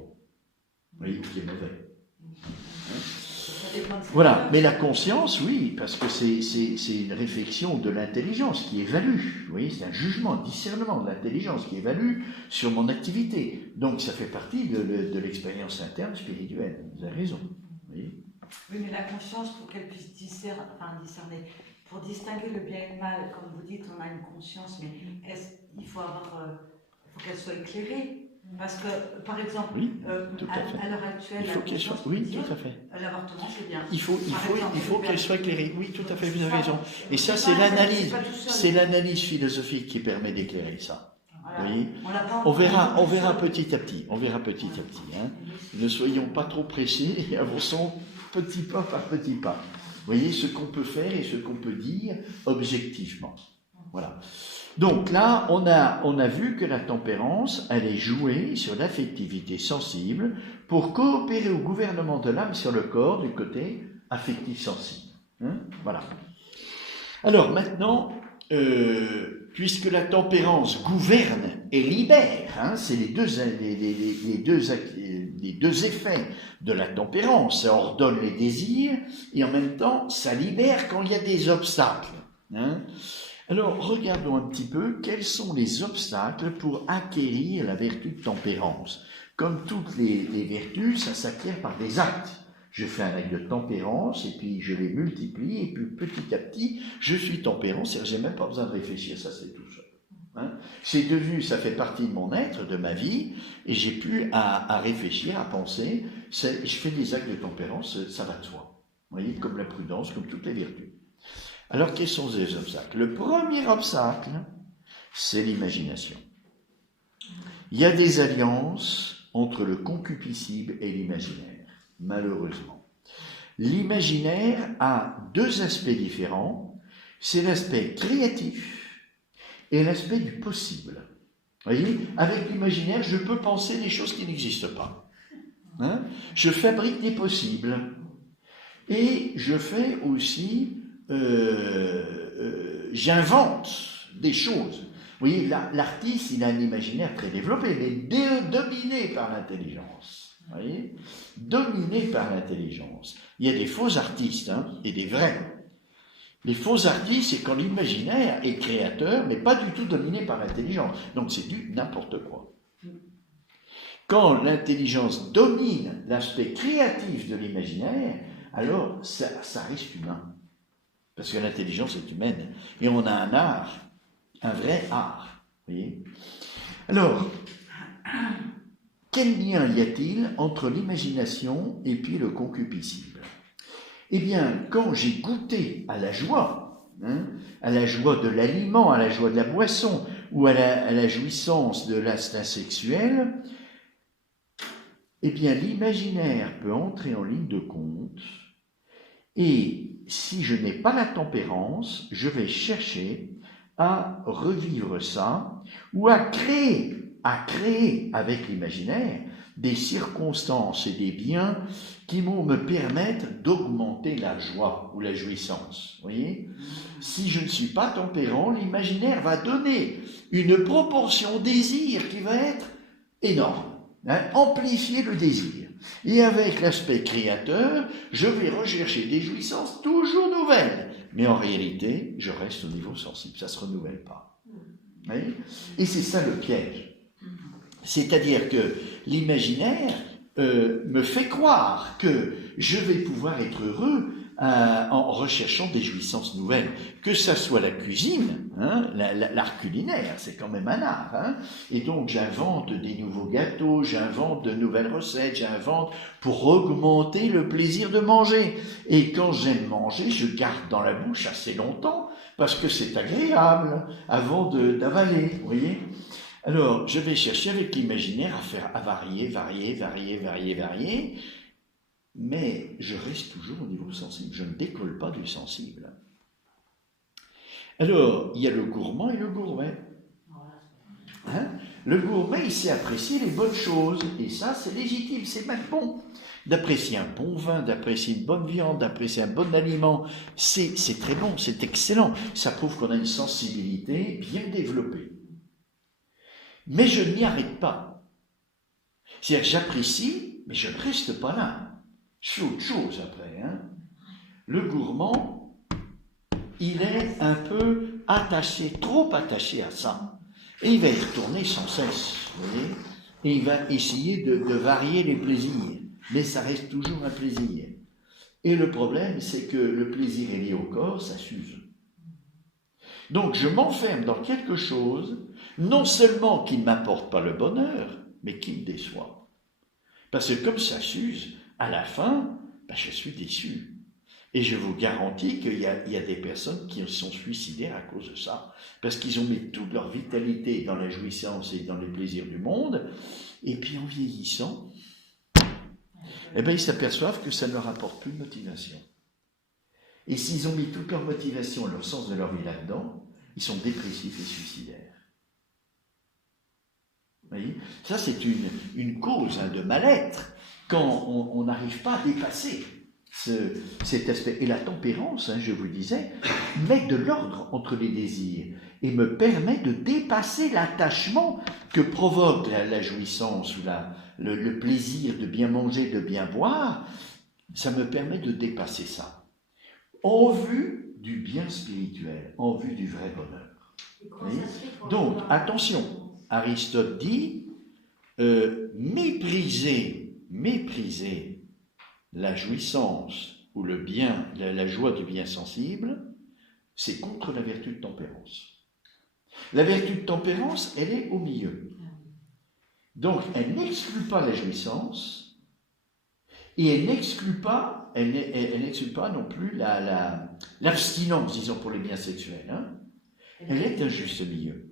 Vous voyez, ou qui est mauvais. Voilà, mais la conscience, oui, parce que c'est une réflexion de l'intelligence qui évalue. Vous voyez, c'est un jugement, un discernement de l'intelligence qui évalue sur mon activité. Donc ça fait partie de l'expérience interne spirituelle. Vous avez raison. Vous voyez ? Oui, mais la conscience, pour qu'elle puisse discerner, pour distinguer le bien et le mal, comme vous dites, on a une conscience, mais il faut qu'elle soit éclairée. Parce que, par exemple, oui, à l'heure actuelle, il faut qu'elle soit, oui, tout à fait. L'avortement, c'est bien. Il faut qu'elle soit éclairée. Oui, tout à fait, vous avez raison. Et ça, c'est l'analyse philosophique qui permet d'éclairer ça. Voilà. Vous voyez, On l'a pas on verra encore petit à petit. On verra petit à petit. Hein. Ne soyons pas trop pressés et avançons petit pas par petit pas. Vous voyez ce qu'on peut faire et ce qu'on peut dire objectivement. Voilà. Donc là, on a vu que la tempérance allait jouer sur l'affectivité sensible pour coopérer au gouvernement de l'âme sur le corps du côté affectif sensible. Hein, voilà. Alors maintenant, puisque la tempérance gouverne et libère, hein, c'est les deux effets de la tempérance, ça ordonne les désirs et en même temps ça libère quand il y a des obstacles. Hein. Alors regardons un petit peu quels sont les obstacles pour acquérir la vertu de tempérance. Comme toutes les vertus, ça s'acquiert par des actes. Je fais un acte de tempérance et puis je les multiplie et puis petit à petit, je suis tempérant, c'est-à-dire j'ai même pas besoin de réfléchir, ça c'est tout seul. Hein, c'est devenu, ça fait partie de mon être, de ma vie, et j'ai pu à réfléchir, à penser, je fais des actes de tempérance, ça va de soi. Vous voyez, comme la prudence, comme toutes les vertus. Alors quels sont ces obstacles? Le premier obstacle, c'est l'imagination. Il y a des alliances entre le concupiscible et l'imaginaire, malheureusement. L'imaginaire a deux aspects différents, c'est l'aspect créatif et l'aspect du possible. Vous voyez, avec l'imaginaire, je peux penser des choses qui n'existent pas. Hein? Je fabrique des possibles. Et je fais aussi, j'invente des choses. Vous voyez, l'artiste, il a un imaginaire très développé, mais dominé par l'intelligence. Vous voyez, dominé par l'intelligence. Il y a des faux artistes hein, et des vrais. Les faux artistes, c'est quand l'imaginaire est créateur, mais pas du tout dominé par l'intelligence. Donc c'est du n'importe quoi. Quand l'intelligence domine l'aspect créatif de l'imaginaire, alors ça reste humain. Parce que l'intelligence est humaine. Et on a un art, un vrai art. Vous voyez ? Alors, quel lien y a-t-il entre l'imagination et puis le concupiscible ? Eh bien, quand j'ai goûté à la joie, hein, à la joie de l'aliment, à la joie de la boisson, ou à la jouissance de l'instinct sexuel, eh bien, l'imaginaire peut entrer en ligne de compte, et si je n'ai pas la tempérance, je vais chercher à revivre ça, ou à créer avec l'imaginaire des circonstances et des biens qui vont me permettre d'augmenter la joie ou la jouissance. Vous voyez ? Si je ne suis pas tempérant, l'imaginaire va donner une proportion désir qui va être énorme, hein, amplifier le désir. Et avec l'aspect créateur, je vais rechercher des jouissances toujours nouvelles. Mais en réalité, je reste au niveau sensible, ça ne se renouvelle pas. Vous voyez ? Et c'est ça le piège. C'est-à-dire que l'imaginaire me fait croire que je vais pouvoir être heureux en recherchant des jouissances nouvelles, que ça soit la cuisine, hein, l'art culinaire, c'est quand même un art, hein, et donc j'invente des nouveaux gâteaux, j'invente de nouvelles recettes, j'invente pour augmenter le plaisir de manger. Et quand j'aime manger, je garde dans la bouche assez longtemps, parce que c'est agréable avant d'avaler, vous voyez ? Alors, je vais chercher avec l'imaginaire à varier, mais je reste toujours au niveau sensible. Je ne décolle pas du sensible. Alors, il y a le gourmand et le gourmet. Hein ? Le gourmet, il sait apprécier les bonnes choses, et ça, c'est légitime, c'est même bon. D'apprécier un bon vin, d'apprécier une bonne viande, d'apprécier un bon aliment, c'est très bon, c'est excellent. Ça prouve qu'on a une sensibilité bien développée. Mais je n'y arrête pas. C'est-à-dire que j'apprécie, mais je ne reste pas là. Je fais autre chose après. Hein. Le gourmand, il est un peu attaché, trop attaché à ça. Et il va y retourner sans cesse, vous voyez. Et il va essayer de varier les plaisirs. Mais ça reste toujours un plaisir. Et le problème, c'est que le plaisir est lié au corps, ça s'use. Donc je m'enferme dans quelque chose, non seulement qui ne m'apporte pas le bonheur, mais qui me déçoit. Parce que comme ça s'use, à la fin, je suis déçu. Et je vous garantis qu'il y a des personnes qui sont suicidaires à cause de ça, parce qu'ils ont mis toute leur vitalité dans la jouissance et dans les plaisirs du monde, et puis en vieillissant, eh bien, ils s'aperçoivent que ça ne leur apporte plus de motivation. Et s'ils ont mis toute leur motivation et leur sens de leur vie là-dedans, ils sont dépressifs et suicidaires. Vous voyez ? Ça, c'est une cause de mal-être quand on n'arrive pas à dépasser cet aspect. Et la tempérance, je vous disais, met de l'ordre entre les désirs et me permet de dépasser l'attachement que provoque la jouissance ou le plaisir de bien manger, de bien boire. Ça me permet de dépasser ça en vue du bien spirituel, en vue du vrai bonheur. Donc, attention, Aristote dit mépriser la jouissance ou le bien, la joie du bien sensible, c'est contre la vertu de tempérance. La vertu de tempérance, elle est au milieu. Donc, elle n'exclut pas la jouissance et elle n'exclut pas non plus l'abstinence, disons, pour les biens sexuels. Elle est un juste milieu.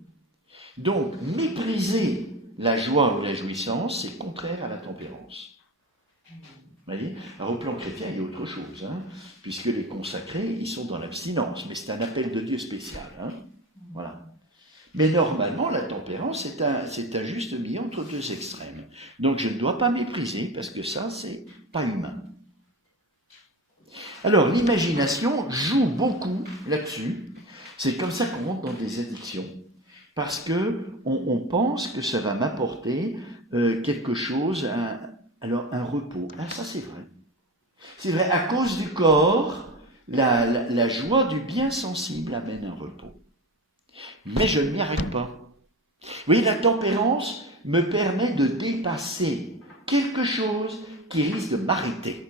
Donc, mépriser la joie ou la jouissance, c'est contraire à la tempérance. Vous voyez ? Alors, au plan chrétien, il y a autre chose, puisque les consacrés, ils sont dans l'abstinence, mais c'est un appel de Dieu spécial. Voilà. Mais normalement, la tempérance, c'est un juste milieu entre deux extrêmes. Donc, je ne dois pas mépriser, parce que ça, c'est pas humain. Alors, l'imagination joue beaucoup là-dessus. C'est comme ça qu'on rentre dans des addictions. Parce qu'on pense que ça va m'apporter quelque chose, un repos. Ah, ça, c'est vrai. C'est vrai, à cause du corps, la joie du bien sensible amène un repos. Mais je ne m'y arrête pas. Vous voyez, la tempérance me permet de dépasser quelque chose qui risque de m'arrêter.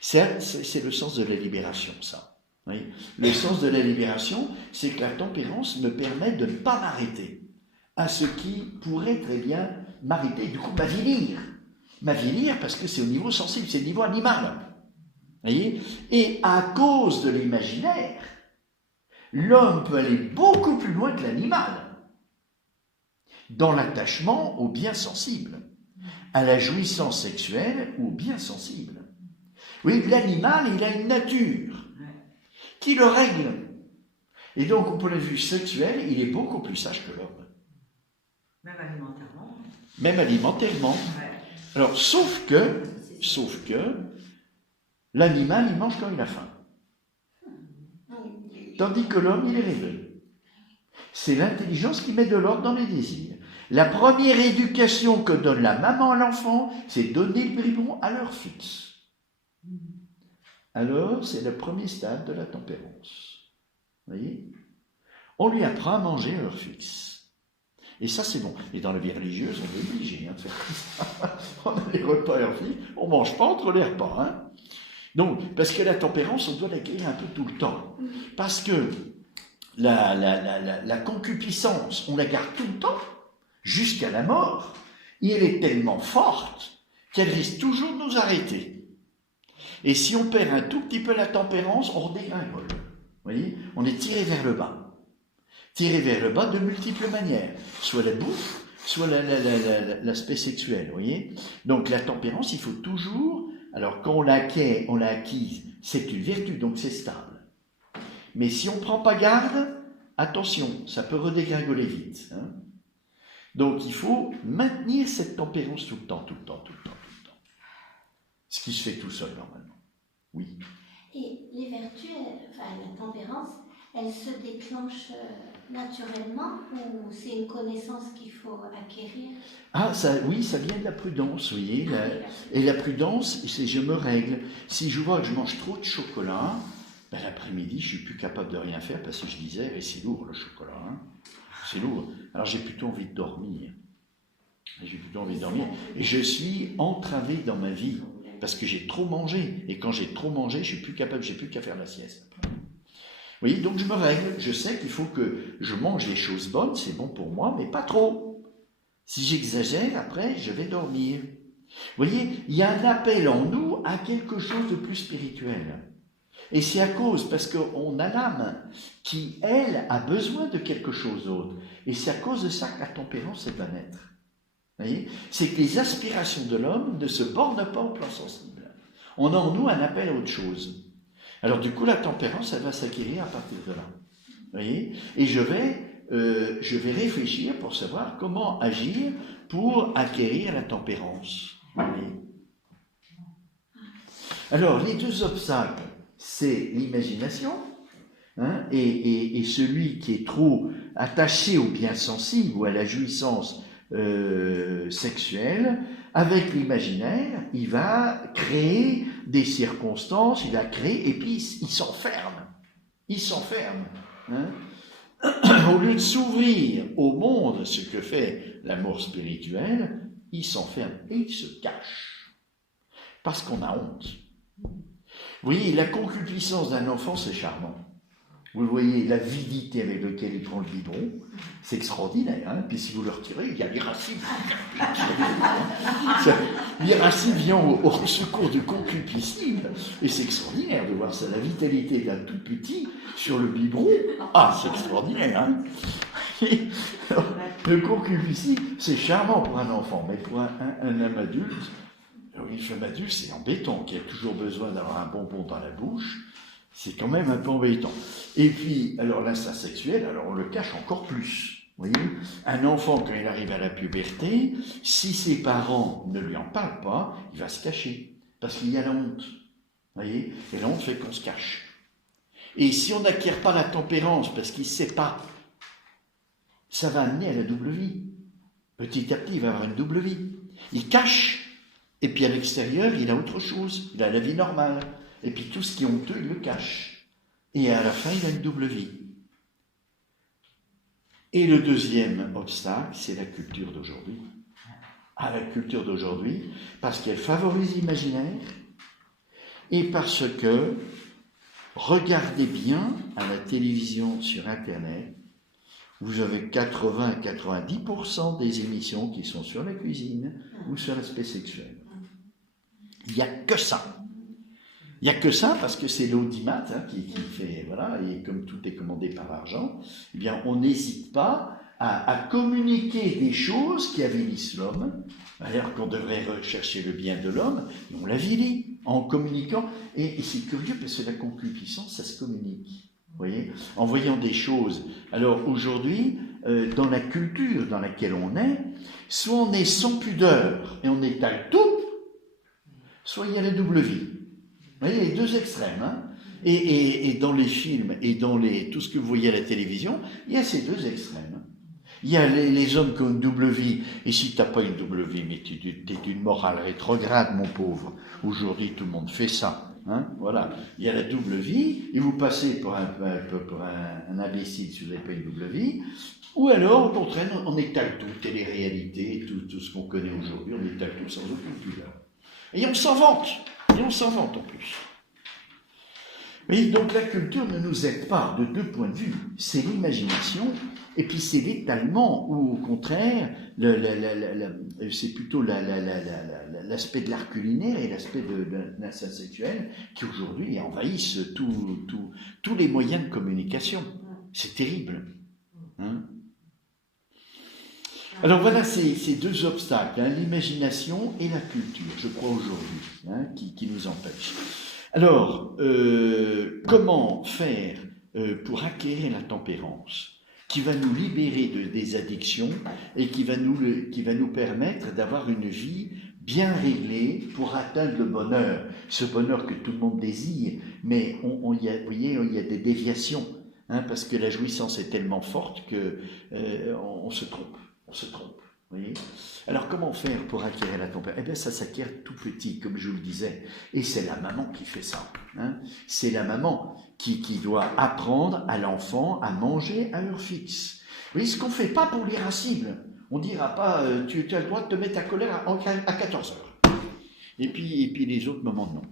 C'est le sens de la libération, ça. Oui. Le sens de la libération, c'est que la tempérance me permet de ne pas m'arrêter à ce qui pourrait très bien m'arrêter, du coup m'avilir. M'avilir parce que c'est au niveau sensible, c'est au niveau animal. Voyez ? Et à cause de l'imaginaire, l'homme peut aller beaucoup plus loin que l'animal dans l'attachement au bien sensible, à la jouissance sexuelle ou au bien sensible. Oui, l'animal, il a une nature qui le règle. Et donc, au point de vue sexuel, il est beaucoup plus sage que l'homme. Même alimentairement. Même alimentairement. Ouais. Alors, sauf que, l'animal, il mange quand il a faim. Tandis que l'homme, il est réglé. C'est l'intelligence qui met de l'ordre dans les désirs. La première éducation que donne la maman à l'enfant, c'est donner le biberon à l'heure fixe. Alors, c'est le premier stade de la tempérance. Vous voyez ? On lui apprend à manger à l'heure fixe. Et ça, c'est bon. Et dans la vie religieuse, on est obligé de faire ça. On a les repas à l'heure fixe, on ne mange pas entre les repas. Donc, parce que la tempérance, on doit l'acquérir un peu tout le temps. Parce que la concupiscence, on la garde tout le temps, jusqu'à la mort. Et elle est tellement forte qu'elle risque toujours de nous arrêter. Et si on perd un tout petit peu la tempérance, on redégringole. Vous voyez ? On est tiré vers le bas. Tiré vers le bas de multiples manières. Soit la bouffe, soit l'aspect sexuel. Vous voyez ? Donc la tempérance, il faut toujours... Alors quand on l'a acquise, c'est une vertu, donc c'est stable. Mais si on ne prend pas garde, attention, ça peut redégringoler vite. Donc il faut maintenir cette tempérance tout le temps. Ce qui se fait tout seul, normalement. Oui. Et les vertus, la tempérance, elle se déclenche naturellement ou c'est une connaissance qu'il faut acquérir ? Ah, oui, ça vient de la prudence, vous voyez. Et la prudence, c'est je me règle. Si je vois que je mange trop de chocolat, l'après-midi, je ne suis plus capable de rien faire parce que je disais, et c'est lourd le chocolat. C'est lourd. Alors j'ai plutôt envie de dormir. Et je suis entravé dans ma vie. Parce que j'ai trop mangé. Et quand j'ai trop mangé, je suis plus capable, j'ai plus qu'à faire la sieste. Vous voyez, donc je me règle. Je sais qu'il faut que je mange les choses bonnes, c'est bon pour moi, mais pas trop. Si j'exagère, après, je vais dormir. Vous voyez, il y a un appel en nous à quelque chose de plus spirituel. Et c'est à cause, parce qu'on a l'âme qui, elle, a besoin de quelque chose d'autre. Et c'est à cause de ça que la tempérance, elle va naître. Vous voyez? C'est que les aspirations de l'homme ne se bornent pas au plan sensible. On a en nous un appel à autre chose. Alors du coup, la tempérance, elle va s'acquérir à partir de là. Vous voyez? Et je vais réfléchir pour savoir comment agir pour acquérir la tempérance. Vous voyez? Alors, les deux obstacles, c'est l'imagination, hein, et celui qui est trop attaché au bien sensible ou à la jouissance sexuelle, avec l'imaginaire, il va créer des circonstances, il va créer, et puis il s'enferme. Il s'enferme. Hein. Au lieu de s'ouvrir au monde, ce que fait l'amour spirituel, il s'enferme et il se cache. Parce qu'on a honte. Vous voyez, la concupiscence d'un enfant, c'est charmant. Vous le voyez, l'avidité avec laquelle il prend le biberon, c'est extraordinaire. Hein. Puis si vous le retirez, il y a l'irascible. L'irascible vient au secours du concupiscible. Et c'est extraordinaire de voir ça, la vitalité d'un tout petit sur le biberon. Ah, c'est extraordinaire. Hein. Alors, le concupiscible, c'est charmant pour un enfant, mais pour un homme adulte, une femme adulte, c'est embêtant, qui a toujours besoin d'avoir un bonbon dans la bouche. C'est quand même un peu embêtant. Et puis, alors l'instinct sexuel, alors on le cache encore plus. Vous voyez, un enfant, quand il arrive à la puberté, si ses parents ne lui en parlent pas, il va se cacher. Parce qu'il y a la honte. Vous voyez, et la honte fait qu'on se cache. Et si on n'acquiert pas la tempérance, parce qu'il ne sait pas, ça va amener à la double vie. Petit à petit, il va avoir une double vie. Il cache, et puis à l'extérieur, il a autre chose. Il a la vie normale. Et puis tout ce qui est honteux, il le cache. Et à la fin, il a une double vie. Et le deuxième obstacle, c'est la culture d'aujourd'hui. Ah, la culture d'aujourd'hui, parce qu'elle favorise l'imaginaire, et parce que, regardez bien à la télévision, sur Internet, vous avez 80-90% des émissions qui sont sur la cuisine ou sur l'aspect sexuel. Il n'y a que ça. Il n'y a que ça, parce que c'est l'audimat qui fait, voilà, et comme tout est commandé par l'argent, eh bien, on n'hésite pas à communiquer des choses qui avilissent l'homme, alors qu'on devrait rechercher le bien de l'homme, et on l'avilit en communiquant. Et c'est curieux, parce que la concupiscence, ça se communique, vous voyez, en voyant des choses. Alors aujourd'hui, dans la culture dans laquelle on est, soit on est sans pudeur et on étale tout, soit il y a la double vie. Vous voyez, les deux extrêmes. Hein. Et dans les films et dans tout ce que vous voyez à la télévision, il y a ces deux extrêmes. Il y a les hommes qui ont une double vie, et si tu n'as pas une double vie, mais tu es d'une morale rétrograde, mon pauvre. Aujourd'hui, tout le monde fait ça. Hein. Voilà. Il y a la double vie, et vous passez pour un imbécile si vous n'avez pas une double vie, ou alors, au contraire, on étale tout, télé-réalité, tout ce qu'on connaît aujourd'hui, on étale tout sans aucune pudeur. Et on s'en vante. Et on s'en vante en plus. Oui, donc la culture ne nous aide pas de deux points de vue. C'est l'imagination, et puis c'est l'étalement, ou au contraire, c'est plutôt l'aspect de l'art culinaire et l'aspect de l'instinct sexuel qui aujourd'hui envahissent tous les moyens de communication. C'est terrible. Hein? Alors voilà ces deux obstacles, hein, l'imagination et la culture, je crois aujourd'hui, hein, qui nous empêchent. Alors, comment faire pour acquérir la tempérance qui va nous libérer des addictions et qui va nous permettre d'avoir une vie bien réglée pour atteindre le bonheur, ce bonheur que tout le monde désire, mais vous voyez, il y a des déviations, hein, parce que la jouissance est tellement forte qu'on se trompe. On se trompe, vous voyez. Alors, comment faire pour acquérir la tempérance ? Eh bien, ça s'acquiert tout petit, comme je vous le disais. Et c'est la maman qui fait ça. Hein. C'est la maman qui doit apprendre à l'enfant à manger à heure fixe. Vous voyez, ce qu'on ne fait pas pour l'irascible. On ne dira pas, tu as le droit de te mettre à colère à 14 heures. Et puis les autres moments, non.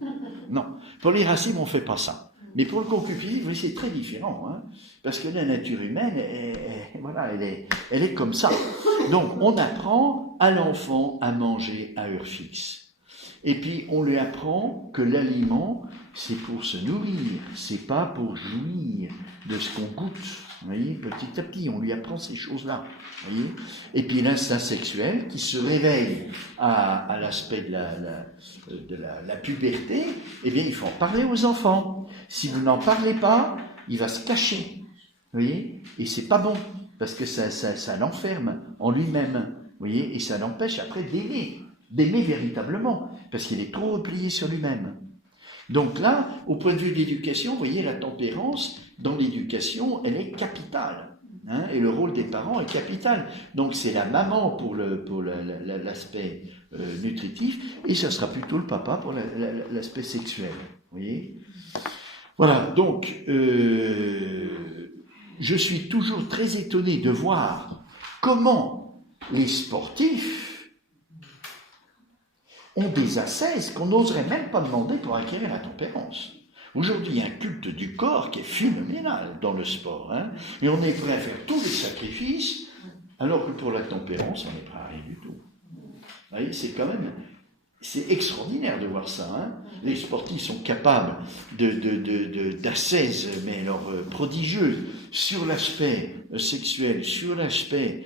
Non. Pour l'irascible, on ne fait pas ça. Mais pour le concupisme, c'est très différent, hein, parce que la nature humaine, elle est comme ça. Donc, on apprend à l'enfant à manger à heure fixe. Et puis on lui apprend que l'aliment, c'est pour se nourrir, c'est pas pour jouir de ce qu'on goûte. Vous voyez, petit à petit, on lui apprend ces choses-là. Vous voyez. Et puis l'instinct sexuel qui se réveille à l'aspect de la puberté, eh bien il faut en parler aux enfants. Si vous n'en parlez pas, il va se cacher. Vous voyez. Et c'est pas bon, parce que ça l'enferme en lui-même. Vous voyez, et ça l'empêche après d'aimer véritablement, parce qu'il est trop replié sur lui-même. Donc là, au point de vue de l'éducation, vous voyez, la tempérance, dans l'éducation, elle est capitale. Hein, et le rôle des parents est capital. Donc c'est la maman pour l'aspect nutritif, et ça sera plutôt le papa pour l'aspect sexuel. Vous voyez. Voilà, donc je suis toujours très étonné de voir comment les sportifs ont des ascèses qu'on n'oserait même pas demander pour acquérir la tempérance. Aujourd'hui, il y a un culte du corps qui est phénoménal dans le sport, hein, et on est prêt à faire tous les sacrifices, alors que pour la tempérance, on n'est prêt à rien du tout. Vous voyez, c'est extraordinaire de voir ça. Hein. Les sportifs sont capables d'ascèses, mais alors prodigieuses, sur l'aspect sexuel, sur l'aspect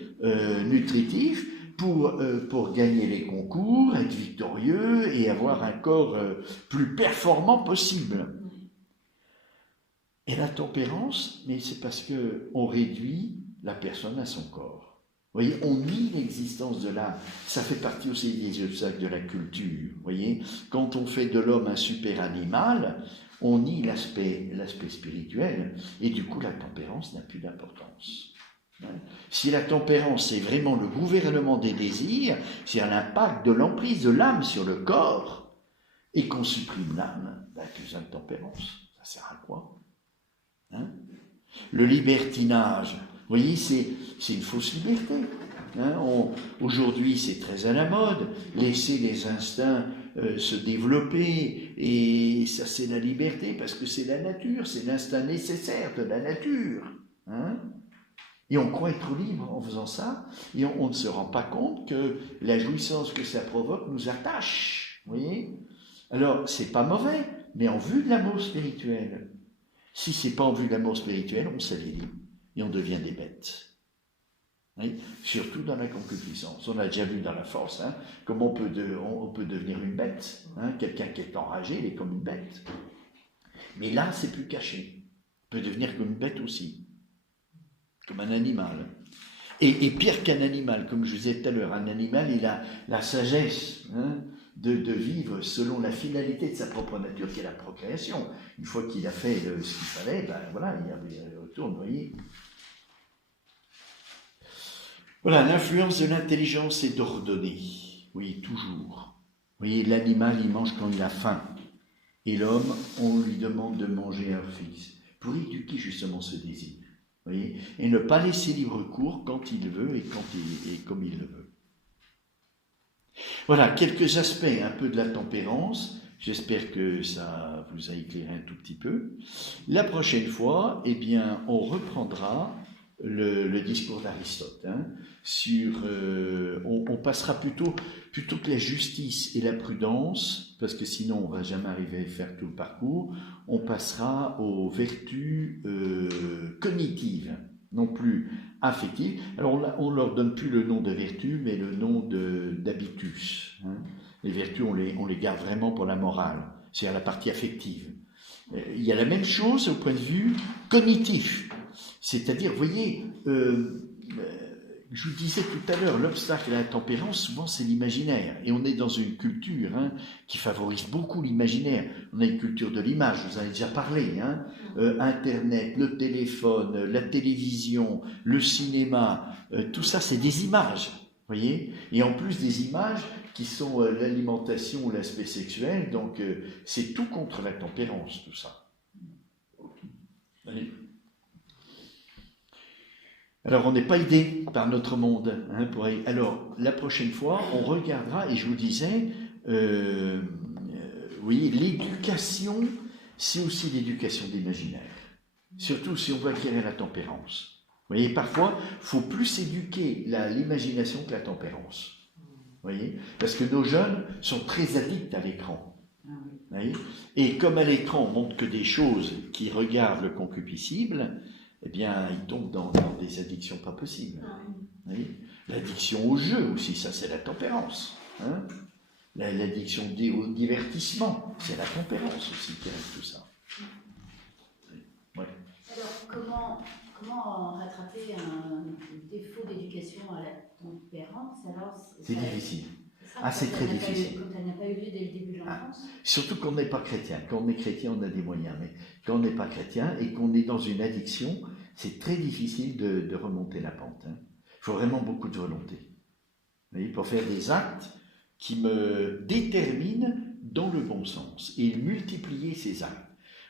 nutritif, pour gagner les concours, être victorieux et avoir un corps plus performant possible. Et la tempérance, mais c'est parce qu'on réduit la personne à son corps. Vous voyez, on nie l'existence de l'âme. Ça fait partie aussi des obstacles de la culture. Vous voyez, quand on fait de l'homme un super animal, on nie l'aspect spirituel, et du coup la tempérance n'a plus d'importance. Si la tempérance est vraiment le gouvernement des désirs, c'est l'impact de l'emprise de l'âme sur le corps, et qu'on supprime l'âme, plus besoin de tempérance. Ça sert à quoi? Hein? Le libertinage, vous voyez, c'est une fausse liberté. Hein? Aujourd'hui, c'est très à la mode, laisser les instincts se développer, et ça c'est la liberté, parce que c'est la nature, c'est l'instinct nécessaire de la nature. Hein? Et on croit être libre en faisant ça, et on ne se rend pas compte que la jouissance que ça provoque nous attache. Vous voyez? Alors, c'est pas mauvais, mais en vue de l'amour spirituel. Si c'est pas en vue de l'amour spirituel, on s'avilit et on devient des bêtes. Oui, surtout dans la concupiscence. On a déjà vu dans la force, hein, comment on peut devenir une bête. Hein. Quelqu'un qui est enragé, il est comme une bête. Mais là, c'est plus caché. On peut devenir comme une bête aussi. Comme un animal. Et pire qu'un animal, comme je vous disais tout à l'heure, un animal, il a la sagesse, hein, de vivre selon la finalité de sa propre nature, qui est la procréation. Une fois qu'il a fait ce qu'il fallait, ben voilà, il retourne, vous voyez. Voilà, l'influence de l'intelligence est d'ordonner. Oui, toujours. Vous voyez, l'animal, il mange quand il a faim. Et l'homme, on lui demande de manger un fils. Pour éduquer justement ce désir. Vous voyez, et ne pas laisser libre cours quand il veut et comme il le veut. Voilà, quelques aspects un peu de la tempérance. J'espère que ça vous a éclairé un tout petit peu. La prochaine fois, eh bien, on reprendra le discours d'Aristote. Hein, on passera plutôt que la justice et la prudence, parce que sinon on ne va jamais arriver à faire tout le parcours, on passera aux vertus cognitives, non plus affectives. Alors on ne leur donne plus le nom de vertu, mais le nom d'habitus. Hein. Les vertus, on les garde vraiment pour la morale, c'est-à-dire la partie affective. Il y a la même chose au point de vue cognitif. C'est-à-dire, vous voyez, je vous disais tout à l'heure, l'obstacle à la tempérance, souvent, c'est l'imaginaire. Et on est dans une culture qui favorise beaucoup l'imaginaire. On a une culture de l'image, je vous en ai déjà parlé. Hein. Internet, le téléphone, la télévision, le cinéma, tout ça, c'est des images. Vous voyez ? Et en plus des images qui sont l'alimentation ou l'aspect sexuel, donc c'est tout contre la tempérance, tout ça. Allez. Alors, on n'est pas aidé par notre monde. Hein, alors, la prochaine fois, on regardera, et je vous disais, vous voyez, l'éducation, c'est aussi l'éducation d'imaginaire. Surtout si on veut acquérir la tempérance. Vous voyez, parfois, il faut plus éduquer l'imagination que la tempérance. voyez, parce que nos jeunes sont très addicts à l'écran. Ah oui. Voyez, et comme à l'écran on montre que des choses qui regardent le concupiscible, eh bien ils tombent dans des addictions pas possibles. Voyez, l'addiction au jeu aussi, ça c'est la tempérance. Hein, l'addiction au divertissement, c'est la tempérance aussi qui reste tout ça. Ouais. Alors, comment rattraper un défaut d'éducation à la tempérance alors, C'est difficile. Ça, C'est très difficile. Quand elle n'a pas eu lieu dès le début de l'enfance. Surtout qu'on n'est pas chrétien. Quand on est chrétien, on a des moyens. Mais quand on n'est pas chrétien et qu'on est dans une addiction, c'est très difficile de remonter la pente. Hein. Il faut vraiment beaucoup de volonté. Vous voyez, pour faire des actes qui me déterminent dans le bon sens et multiplier ces actes.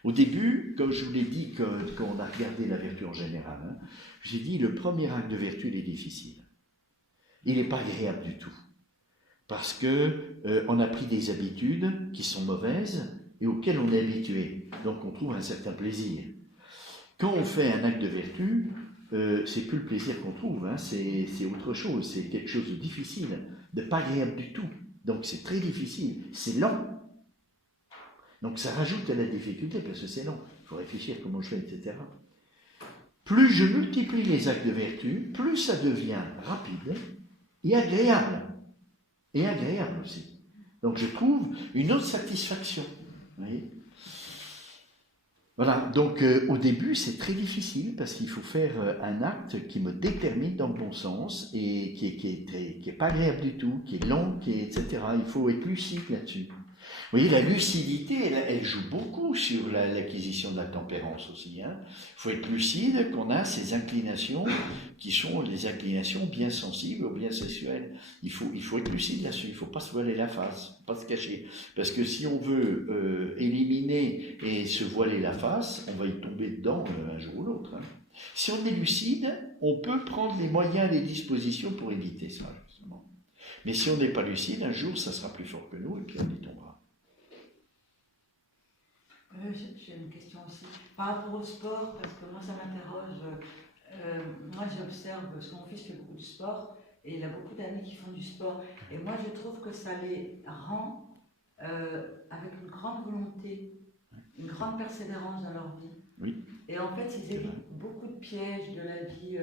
Au début, comme je vous l'ai dit, quand on a regardé la vertu en général, hein, j'ai dit le premier acte de vertu, il est difficile. Il n'est pas agréable du tout. Parce qu'on a pris des habitudes qui sont mauvaises et auxquelles on est habitué. Donc on trouve un certain plaisir. Quand on fait un acte de vertu, c'est plus le plaisir qu'on trouve, hein, c'est autre chose, c'est quelque chose de difficile, de pas agréable du tout. Donc c'est très difficile, c'est lent. Donc ça rajoute à la difficulté parce que c'est lent. Il faut réfléchir comment je fais, etc. Plus je multiplie les actes de vertu, plus ça devient rapide et agréable. Et agréable aussi. Donc je trouve une autre satisfaction. Vous voyez ? Voilà, donc au début c'est très difficile parce qu'il faut faire un acte qui me détermine dans le bon sens et qui est pas agréable du tout, qui est long, etc. Il faut être lucide là-dessus. Vous voyez, la lucidité, elle joue beaucoup sur l'acquisition de la tempérance aussi. Hein. Il faut être lucide qu'on a ces inclinations qui sont des inclinations bien sensibles ou bien sexuelles. Il faut être lucide là-dessus, il ne faut pas se voiler la face, pas se cacher. Parce que si on veut éliminer et se voiler la face, on va y tomber dedans un jour ou l'autre. Hein. Si on est lucide, on peut prendre les moyens, les dispositions pour éviter ça, justement. Mais si on n'est pas lucide, un jour, ça sera plus fort que nous et puis on y tombera. J'ai une question aussi. Par rapport au sport, parce que moi ça m'interroge, moi j'observe, parce que mon fils fait beaucoup de sport, et il a beaucoup d'amis qui font du sport, et moi je trouve que ça les rend avec une grande volonté, une grande persévérance dans leur vie. Oui. Et en fait, ils évitent beaucoup de pièges de la vie.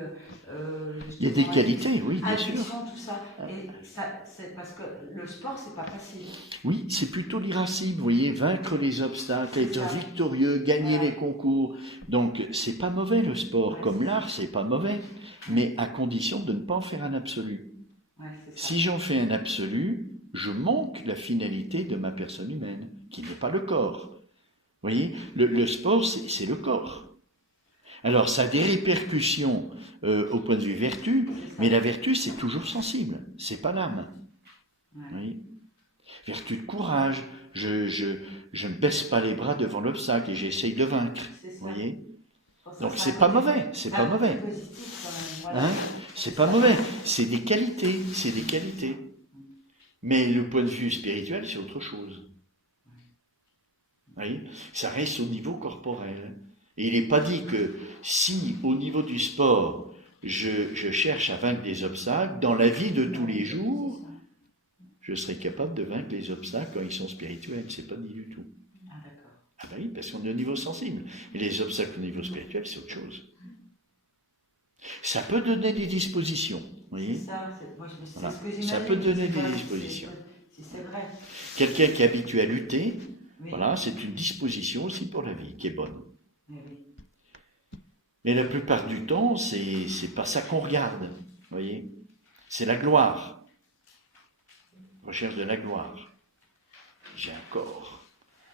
Il y a des qualités, oui, bien sûr. Tout ça. Et ça, c'est parce que le sport, c'est pas facile. Oui, c'est plutôt l'irascible, vous voyez, vaincre les obstacles, être victorieux, gagner les concours. Donc, c'est pas mauvais le sport, comme l'art, c'est pas mauvais, mais à condition de ne pas en faire un absolu. Ouais, si j'en fais un absolu, je manque la finalité de ma personne humaine, qui n'est pas le corps. Vous voyez, le sport, c'est le corps. Alors, ça a des répercussions au point de vue vertu, mais la vertu, c'est toujours sensible, c'est pas l'âme. Ouais. Vous voyez, vertu de courage, je ne baisse pas les bras devant l'obstacle et j'essaye de vaincre. Vous voyez, donc c'est pas mauvais, c'est pas mauvais. Hein, c'est pas mauvais, c'est des qualités, c'est des qualités. Mais le point de vue spirituel, c'est autre chose. Vous voyez, ça reste au niveau corporel. Et il n'est pas dit que si, au niveau du sport, je cherche à vaincre des obstacles, dans la vie de tous les jours, je serai capable de vaincre les obstacles quand ils sont spirituels. C'est pas dit du tout. Ah, d'accord. Ah ben oui, parce qu'on est au niveau sensible. Et les obstacles au niveau spirituel, c'est autre chose. Ça peut donner des dispositions. Vous voyez, c'est ça, moi, voilà. Ce que j'imagine. Ça peut donner des dispositions. Si c'est vrai. Quelqu'un qui est habitué à lutter, Oui. voilà, c'est une disposition aussi pour la vie, qui est bonne. Oui. Mais la plupart du temps, c'est pas ça qu'on regarde, vous voyez. C'est la gloire. Recherche de la gloire. J'ai un corps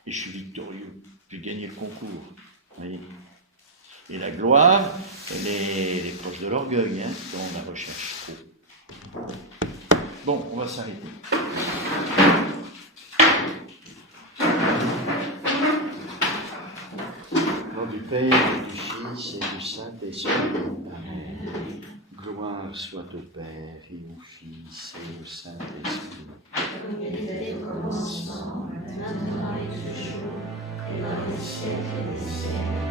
et je suis victorieux. J'ai gagné le concours, vous voyez. Et la gloire, elle est proche de l'orgueil, hein, quand on la recherche trop. Bon, on va s'arrêter. Au nom du Père, et du Fils et du Saint-Esprit. Amen. Gloire soit au Père et au Fils et au Saint-Esprit. Comme il était au commencement, maintenant et toujours, et dans les siècles des siècles.